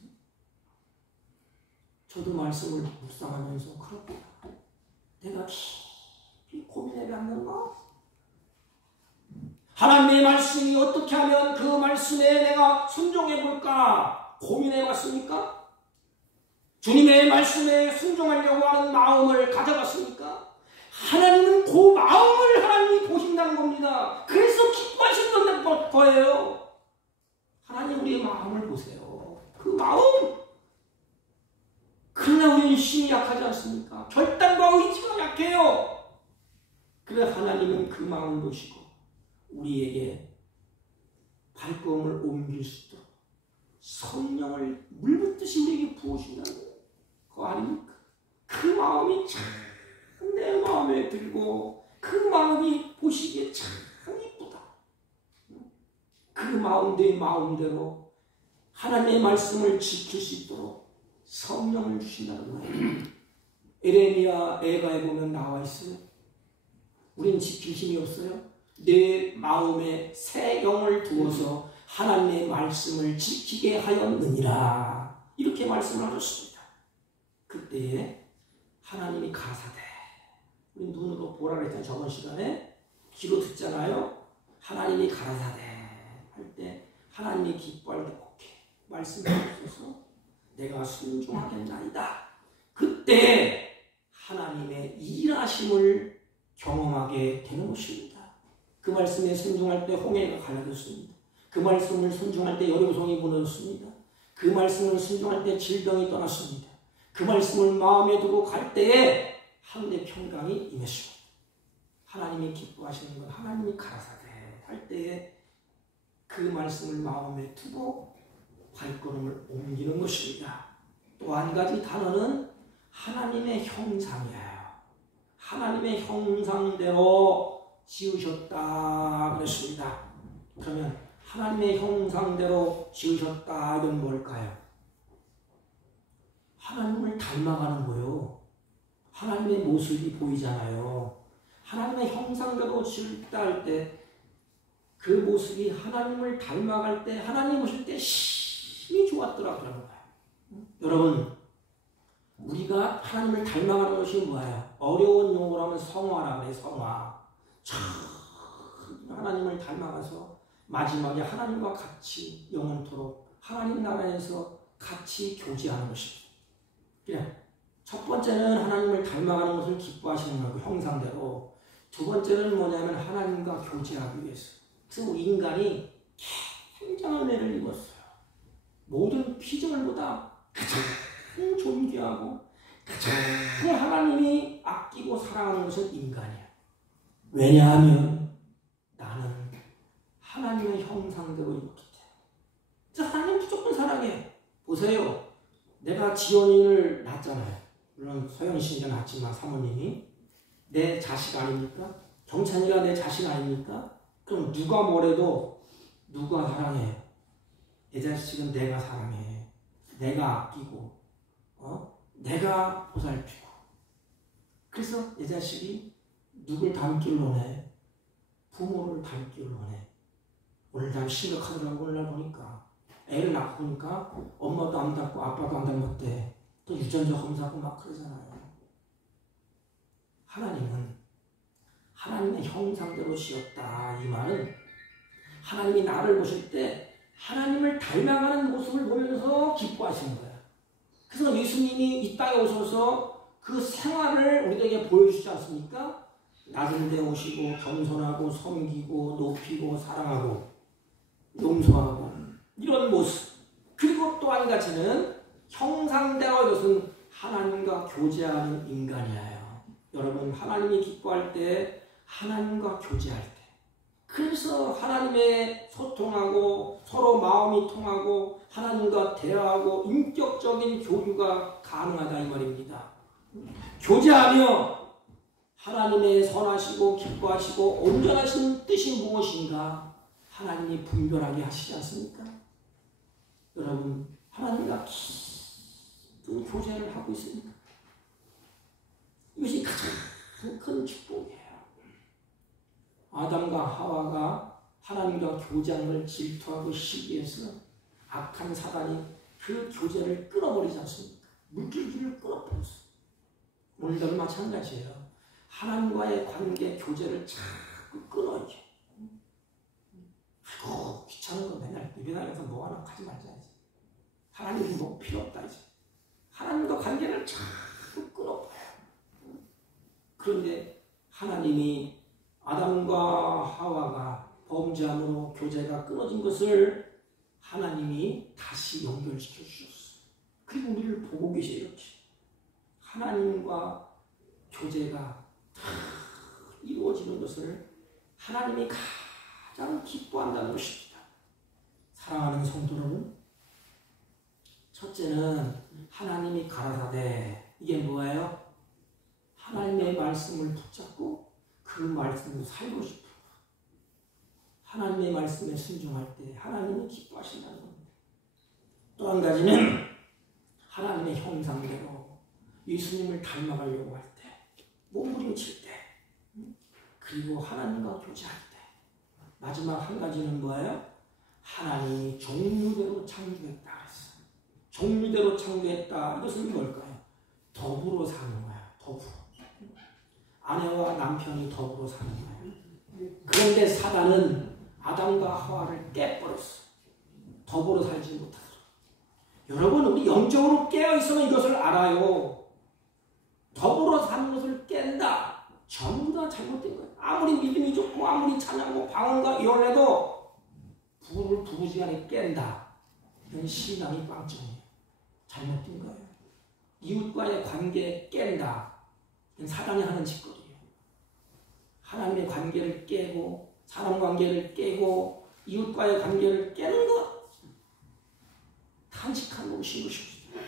저도 말씀을 묵상하면서 그렇구나. 내가 깊이 고민해 봤는가? 하나님의 말씀이 어떻게 하면 그 말씀에 내가 순종해 볼까? 고민해 봤습니까? 주님의 말씀에 순종하려고 하는 마음을 가져봤습니까? 하나님은 그 마음을 하나님이 보신다는 겁니다. 그래서 기뻐하신다는 거예요. 하나님 우리의 마음을 보세요. 그 마음. 그러나 우리는 힘이 약하지 않습니까? 결단과 의지가 약해요. 그 그래 하나님은 그 마음을 보시고 우리에게 발걸음을 옮길 수 있도록 성령을 물붓듯이 우리에게 부어주신다는 거예요. 그거 아닙니까? 그 마음이 참 내 마음에 들고 그 마음이 보시기에 참 이쁘다. 그 마음대로 마음대로 하나님의 말씀을 지킬 수 있도록 성령을 주신다는 거예요. 에레미야 애가에 보면 나와 있어요. 우린 지킬 힘이 없어요. 내 마음에 새 영을 두어서 하나님의 말씀을 지키게 하였느니라. 이렇게 말씀을 하셨습니다. 그때에 하나님이 가라사대, 우리 눈으로 보라 그랬잖아요. 저번 시간에 귀로 듣잖아요. 하나님이 가라사대 할 때 하나님이 기뻐할 때 오케이 말씀하셔서 내가 순종하겠나이다. 그때 하나님의 일하심을 경험하게 되는 것입니다. 그 말씀에 순종할 때 홍해가 갈라졌습니다. 그 말씀을 순종할 때 여름송이 무너졌습니다. 그 말씀을 순종할 때 질병이 떠났습니다. 그 말씀을 마음에 두고 갈 때에 하늘의 평강이 임했습니다. 하나님이 기뻐하시는 건 하나님이 가라사대 할 때에 그 말씀을 마음에 두고 발걸음을 옮기는 것입니다. 또 한 가지 단어는 하나님의 형상이에요. 하나님의 형상대로 지으셨다 그랬습니다. 그러면 하나님의 형상대로 지으셨다 이건 뭘까요? 하나님을 닮아가는 거요. 하나님의 모습이 보이잖아요. 하나님의 형상대로 지었다 할 때 그 모습이 하나님을 닮아갈 때 하나님 보실 때 심히 좋았더라고 그러는 거예요. 여러분 우리가 하나님을 닮아가는 것이 뭐예요? 어려운 용어로 하면 성화라 그래요. 성화. 참 하나님을 닮아가서 마지막에 하나님과 같이 영원토록 하나님 나라에서 같이 교제하는 것입니다. 그냥 첫 번째는 하나님을 닮아가는 것을 기뻐하시는 거고 형상대로. 두 번째는 뭐냐면 하나님과 교제하기 위해서. 그래서 인간이 굉장한 애를 입었어요. 모든 피조물보다 가장 존귀하고 가장 하나님이 아끼고 사랑하는 것은 인간이야. 왜냐하면 나는 하나님의 형상대로 입었기 때문에. 그래서 하나님 무조건 사랑해. 보세요. 내가 지연이를 낳았잖아요. 물론 서영신이가 낳았지만 사모님이 내 자식 아닙니까? 경찬이가 내 자식 아닙니까? 그럼 누가 뭐래도 누가 사랑해요? 내 자식은 내가 사랑해. 내가 아끼고 내가 보살피고. 그래서 내 자식이 누굴 닮기를 원해? 부모를 닮기를 원해. 오늘 참 심각하더라고. 오늘날 보니까 애를 낳고 보니까 엄마도 안 닮고 아빠도 안 닮았대. 또 유전자 검사하고 막 그러잖아요. 하나님은 하나님의 형상대로 지었다. 이 말은 하나님이 나를 보실 때 하나님을 닮아가는 모습을 보면서 기뻐하시는 거예요. 그래서 예수님이 이 땅에 오셔서 그 생활을 우리에게 보여주시지 않습니까? 낮은 데 오시고 겸손하고 섬기고 높이고 사랑하고 용서하고 이런 모습. 그리고 또 한 가지는 형상대로 이것은 하나님과 교제하는 인간이에요. 여러분 하나님이 기뻐할 때 하나님과 교제할 때 그래서 하나님의 소통하고 서로 마음이 통하고 하나님과 대화하고 인격적인 교류가 가능하다 이 말입니다. 교제하며 하나님의 선하시고 기뻐하시고 온전하신 뜻이 무엇인가 하나님이 분별하게 하시지 않습니까? 여러분 하나님과 깊은 교제를 하고 있습니다. 이것이 가장 큰 축복이에요. 아담과 하와가 하나님과 교제하는 걸 질투하고 시기해서 악한 사단이 그 교제를 끊어버리지 않습니까? 물줄기를 끊어버렸어요. 오늘도 마찬가지예요. 하나님과의 관계, 교제를 자꾸 끊어요. 아이고 귀찮은 거 맨날 예배 나가서 뭐 하나 하지 말자 이제. 하나님이 뭐 필요 없다 이제. 하나님과 관계를 자꾸 끊어버려요. 그런데 하나님이 아담과 하와가 범죄함으로 교제가 끊어진 것을 하나님이 다시 연결시켜 주셨어요. 그리고 우리를 보고 계세요. 이렇게. 하나님과 교제가 이루어지는 것을 하나님이 가장 기뻐한다는 것입니다. 사랑하는 성도 여러분, 첫째는 하나님이 가라사대, 이게 뭐예요? 하나님의 말씀을 붙잡고 그 말씀을 살고 싶은 것. 하나님의 말씀에 순종할 때 하나님이 기뻐하신다는 겁니다. 또 한 가지는 하나님의 형상대로 예수님을 닮아가려고 할 때, 몸부림칠 때, 그리고 하나님과 교제할 때. 마지막 한 가지는 뭐예요? 하나님이 종류대로 창조했다 그랬어요. 종류대로 창조했다. 이것은 뭘까요? 더불어 사는 거야. 더불어. 아내와 남편이 더불어 사는 거야. 그런데 사단은 아담과 하와를 깨버렸어. 더불어 살지 못하도록. 여러분, 우리 영적으로 깨어있으면 이것을 알아요. 더불어 사는 것을 깬다. 전부 다 잘못된 거예요. 아무리 믿음이 좋고 아무리 찬양하고 방언과 이혼해도 부부지간에 깬다. 이건 신앙이 빵점이에요. 잘못된 거예요. 이웃과의 관계에 깬다. 이건 사단이 하는 짓거리예요. 하나님의 관계를 깨고 사람 관계를 깨고 이웃과의 관계를 깨는 것, 탄식한 것인 것입니다.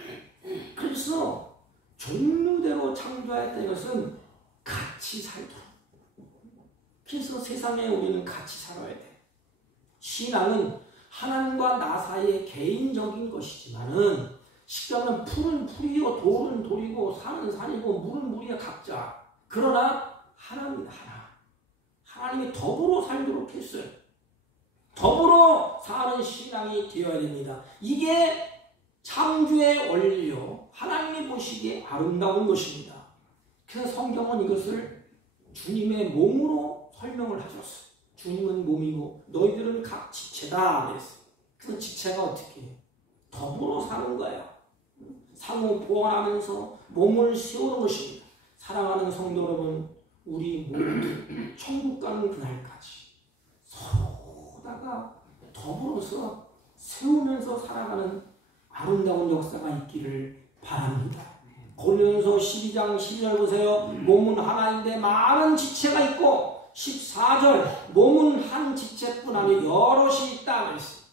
그래서 종류대로 창조했다는 것은 같이 살도록. 그래서 세상에 우리는 같이 살아야 돼. 신앙은 하나님과 나 사이의 개인적인 것이지만은, 십자가는 풀은 풀이요 돌은 돌이고 산은 산이고 물은 물이야 각자. 그러나 하나님은 하나. 하나님이 더불어 살도록 했어요. 더불어 사는 신앙이 되어야 됩니다. 이게 창조의 원리요, 하나님이 보시기에 아름다운 것입니다. 그래서 성경은 이것을 주님의 몸으로 설명을 하셨어요. 주님은 몸이고 너희들은 각 지체다 그랬어요. 그 지체가 어떻게 해요? 더불어 사는 거예요. 상호 보완하면서 몸을 세우는 것입니다. 사랑하는 성도 여러분, 우리 모두 천국 가는 그날까지 서로다가 더불어서 세우면서 살아가는 아름다운 역사가 있기를 바랍니다. 고린도전서 12장 12절 보세요. 몸은 하나인데 많은 지체가 있고, 14절 몸은 한 지체뿐 아니라 여럿이 있다 그랬어요.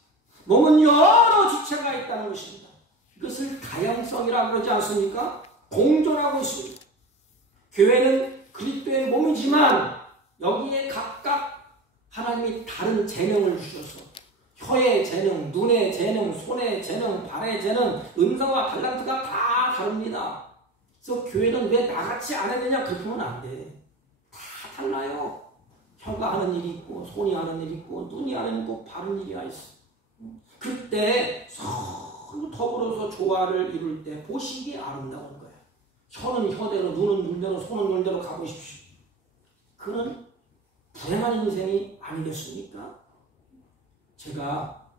몸은 여러 지체가 있다는 것입니다. 이것을 다양성이라고 그러지 않습니까? 공존하고 있습니다. 교회는 그리스도의 몸이지만 여기에 각각 하나님이 다른 재능을 주셔서, 혀의 재능, 눈의 재능, 손의 재능, 발의 재능, 은사와 달란트가 다 다릅니다. 그래서 교회는 왜 나같이 안 해야 되냐? 그렇게 하면 안 돼. 다 달라요. 혀가 하는 일이 있고, 손이 하는 일이 있고, 눈이 하는 일이 있고, 발은 일이 있어. 그때 서로 더불어서 조화를 이룰 때 보시기에 아름다운 거예요. 혀는 혀대로, 눈은 눈대로, 손은 눈대로 가보십시오. 그런 불행한 인생이 아니겠습니까? 제가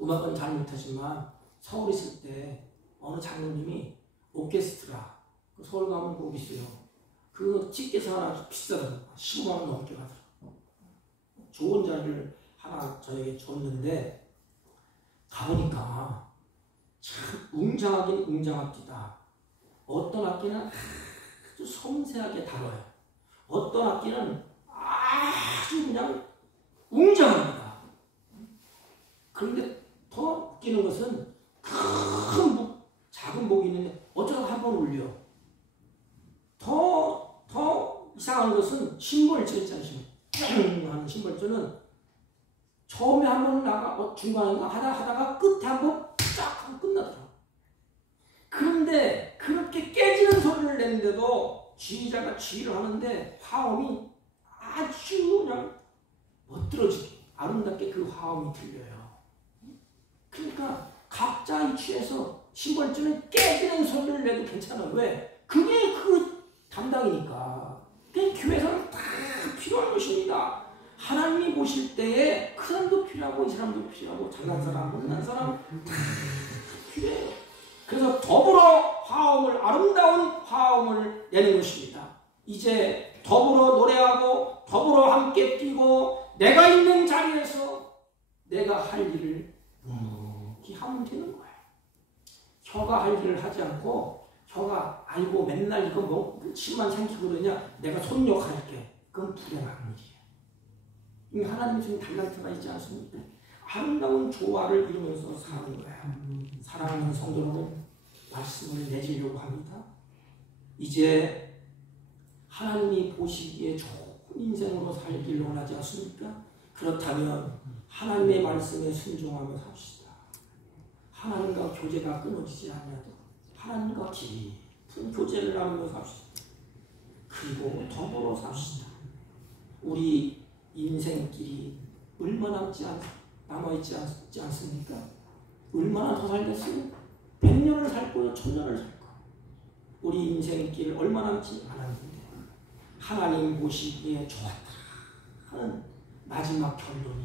음악은 잘 못하지만 서울에 있을 때 어느 장로님이 오케스트라, 서울 가면 꼭 있어요. 그 집게서 하나 비싸더라고요. 15만 원 넘게 가더라고요. 좋은 자리를 하나 저에게 줬는데, 가보니까 참 웅장하긴 웅장합니다. 어떤 악기는 아주 섬세하게 다뤄요. 어떤 악기는 아주 그냥 웅장합니다. 그런데 더 웃기는 것은 큰 목, 작은 목이 있는데 어쩌다 한 번 울려. 더 이상한 것은 심벌조 있잖아요. 하는 심벌조는 처음에 한 번 나가 중간에 하다가 끝에 한 번 쫙 하고 끝나더라고요. 그런데 그렇게 깨지는 소리를 내는데도 지휘자가 지휘를 하는데 화음이 아주 그냥 멋들어지게 아름답게 그 화음이 들려요. 그러니까 각자 위치에서 심벌주는 깨지는 소리를 내도 괜찮아요. 왜? 그게 그 담당이니까. 그 교회에서는 다 필요한 것입니다. 하나님이 보실 때에 그 사람도 필요하고 이 사람도 필요하고 잘난 사람, 못난 사람 다 필요해요. 그래서 더불어 화음을, 아름다운 화음을 내는 것입니다. 이제 더불어 노래하고 더불어 함께 뛰고 내가 있는 자리에서 내가 할 일을 묵묵히 하면 되는 거예요. 혀가 할 일을 하지 않고 혀가 아이고 맨날 이거 뭐 침만 삼키고 그러냐, 내가 손욕할게. 그건 불행한 일이에요. 하나님이 주신 달란트가 있지 않습니까? 아름다운 조화를 이루면서 사는 거예요. 사랑하는 성도들은 말씀을 내주려고 합니다. 이제 하나님이 보시기에 좋은 인생으로 살기를 원하지 않습니까? 그렇다면 하나님의 말씀에 순종하며 삽시다. 하나님과 교제가 끊어지지 않아도 하나님과 깊은 교제를 나누며 삽시다. 그리고 더불어 삽시다. 우리 인생길이 얼마 남아있지 않습니까? 얼마나 더 살겠어요? 100년을 살 거요, 1000년을 살 거. 우리 인생길 얼마 남지 않았는데 하나님 보시기에 좋았다 하는 마지막 결론이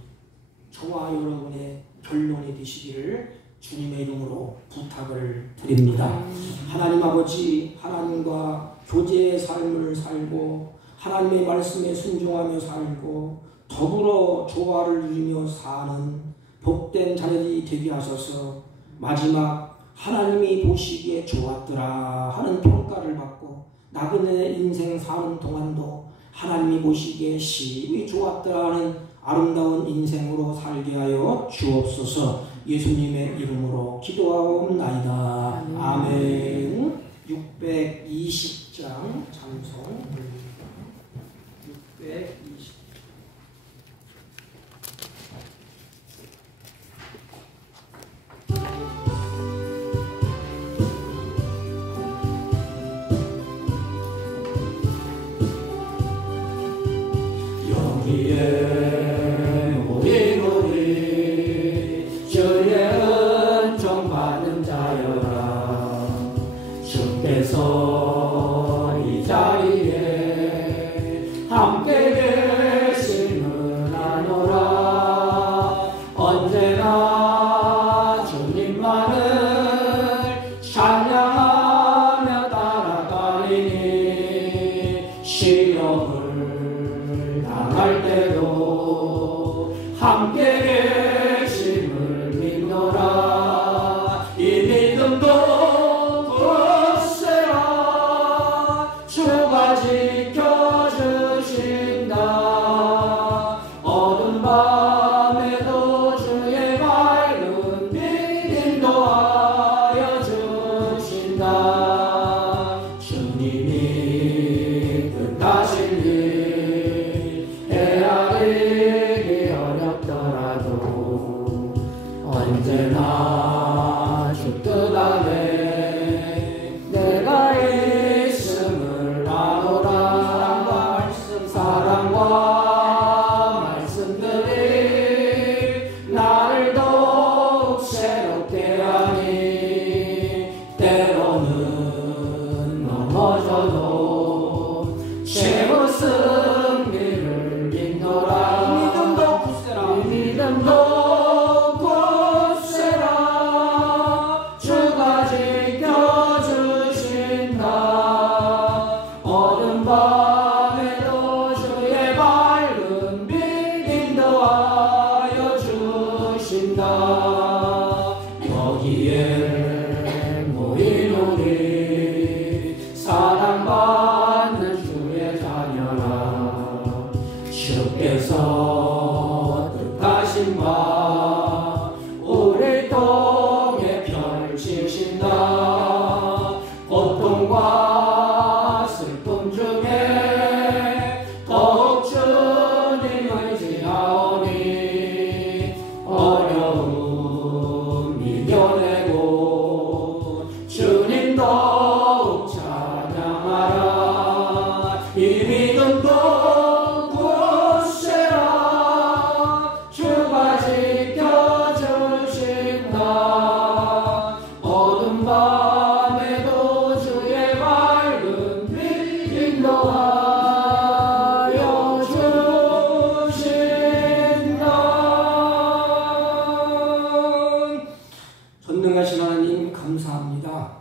저와 여러분의 결론이 되시기를 주님의 이름으로 부탁을 드립니다. 하나님 아버지, 하나님과 교제의 삶을 살고 하나님의 말씀에 순종하며 살고 더불어 조화를 이루며 사는 복된 자녀들이 되게 하셔서 마지막 하나님이 보시기에 좋았더라 하는 평가를 받고 나그네 인생 사는 동안도 하나님이 보시기에 심히 좋았더라 하는 아름다운 인생으로 살게 하여 주옵소서. 예수님의 이름으로 기도하옵나이다. 아멘. 620장 찬송 620. 여기에 모인 우리 주의 은총 받는 자여라. 주께서 이 자리에 함께 계심을 아노라. 언제나 주님만을 찬양하며 따라가리니 시험을 할 때도 함께 계심을 믿노라. 이 믿음도 굳세라. 주가 지켜주신다. 어두운 밤에도 주의 밝은 빛 인도하여 주신다. 주님이 뜻하신 일 헤아리기 어렵더라도 언제나 주 뜻 안에 내가 있음을 아노라. 사랑과 말씀들이 나를 더욱 새롭게 하니 때로는 넘어져도 최고 승리를 믿노라. 이 믿음도 굳세라. 이 믿음도 굳세라. 주가 지켜주신다. 어두운 밤에도 주의 밝은 빛 인도하여 주신다. 여기에 모인 우리 사랑받는 주의 자녀라. 주께서 뜻하신 바 우리 통해 펼치신다. 고통과 슬픔 중에 더욱 주님 의지하오니 어려움 이겨내고 주님 더욱 찬양하라. 이 믿음도 굳세라. 주가 지켜주신다. 어두운 밤에도 주의 밝은 빛 인도하여 주신다. 전능하신 하나님 감사합니다.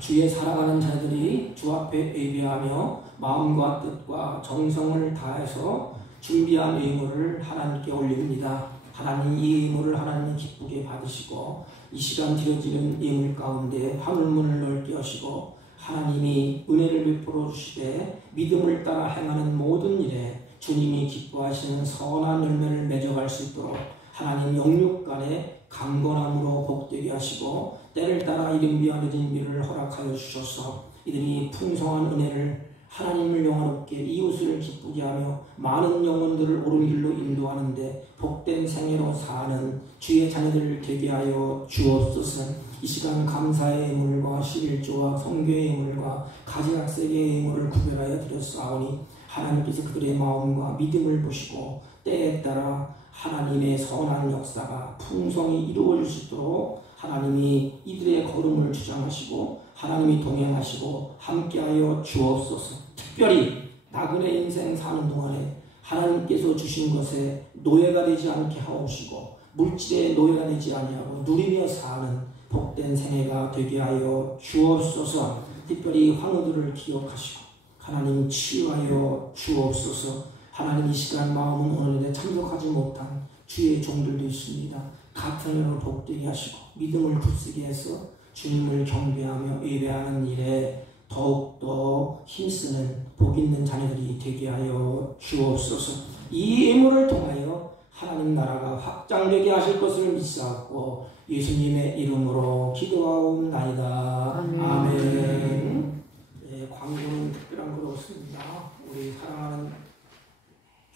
주의 사랑하는 자들이 주 앞에 예배하며 마음과 뜻과 정성을 다해서 준비한 예물을 하나님께 올립니다. 하나님 이 예물을 하나님 기쁘게 받으시고 이 시간 드려지는 예물 가운데 하늘문을 넓게 하시고 하나님이 은혜를 베풀어 주시되 믿음을 따라 행하는 모든 일에 주님이 기뻐하시는 선한 열매를 맺어갈 수 있도록 하나님 영육 간의 강건함으로 복되게 하시고 때를 따라 이른 비와 늦은 비를 허락하여 주셔서 이들이 풍성한 은혜를 하나님을 영화롭게 이웃을 기쁘게 하며 많은 영혼들을 옳은 길로 인도하는데 복된 생애로 사는 주의 자녀들 되게 하여 주옵소서. 이 시간 감사의 예물과 11조와 성교의 예물과 가지각색의 예물을 구별하여 드렸사오니 하나님께서 그들의 마음과 믿음을 보시고 때에 따라 하나님의 선한 역사가 풍성히 이루어질 수 있도록 하나님이 이들의 걸음을 주장하시고 하나님이 동행하시고 함께하여 주옵소서. 특별히 나그네 인생 사는 동안에 하나님께서 주신 것에 노예가 되지 않게 하옵시고 물질의 노예가 되지 아니하고 누리며 사는 복된 생애가 되게 하여 주옵소서. 특별히 환우들을 기억하시고 하나님 치유하여 주옵소서. 하나님 이 시간 마음은 오늘에 참석하지 못한 주의 종들도 있습니다. 같은 은혜로 복되게 하시고 믿음을 굳세게 해서 주님을 경배하며 예배하는 일에 더욱더 힘쓰는 복있는 자녀들이 되게 하여 주옵소서. 이 예물을 통하여 하나님 나라가 확장되게 하실 것을 믿사옵고 예수님의 이름으로 기도하옵나이다. 아멘. 네, 광고는 특별한 것 없습니다. 우리 사랑하는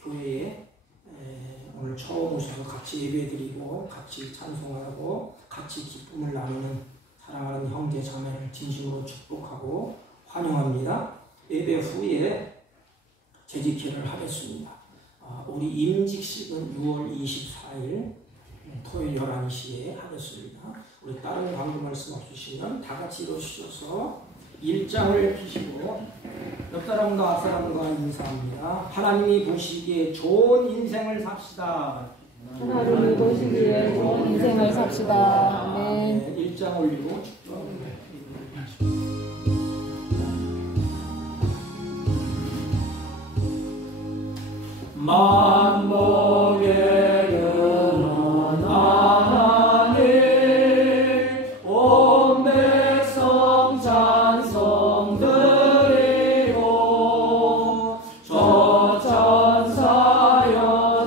교회에 오늘 처음 오셔서 같이 예배드리고 같이 찬송하고 같이 기쁨을 나누는 사랑하는 형제 자매를 진심으로 축복하고 환영합니다. 예배 후에 재직회를 하겠습니다. 우리 임직식은 6월 24일 토요일 11시에 하겠습니다. 우리 다른 광고 말씀 없으시면 다 같이 일어서셔서 일장을 펴시고 옆 사람과 앞 사람과 인사합니다. 하나님이 보시기에 좋은 인생을 삽시다. 하나님이 보시기에 좋은 인생을 삽시다. 아멘. 일장 올리고 축도합니다. 만복의 근원 하나님 온 백성 찬송 드리고 저천사여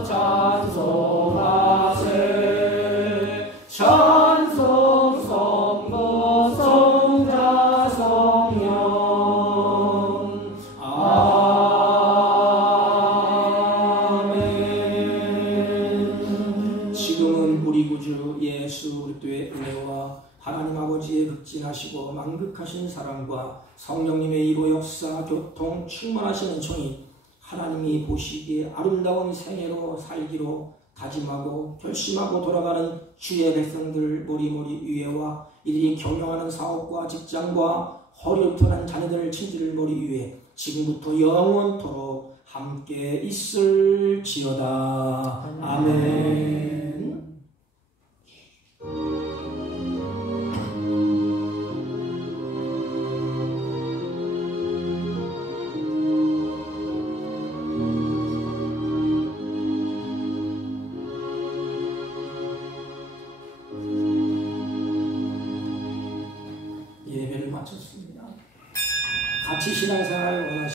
찬송하세. 찬송 성모 성자 성령 예수 그리스도의 은혜와 하나님 아버지의 극진하시고 만극하신 사랑과 성령님의 이로 역사 교통 충만하시는 은총이 하나님이 보시기에 아름다운 생애로 살기로 다짐하고 결심하고 돌아가는 주의 백성들 모리모리 위에와 이들이 경영하는 사업과 직장과 허리어튼한 자녀들 친지를 머리 위에 지금부터 영원토록 함께 있을지어다. 아멘. 예배를 마쳤습니다. 같이 신앙생활을 원하시는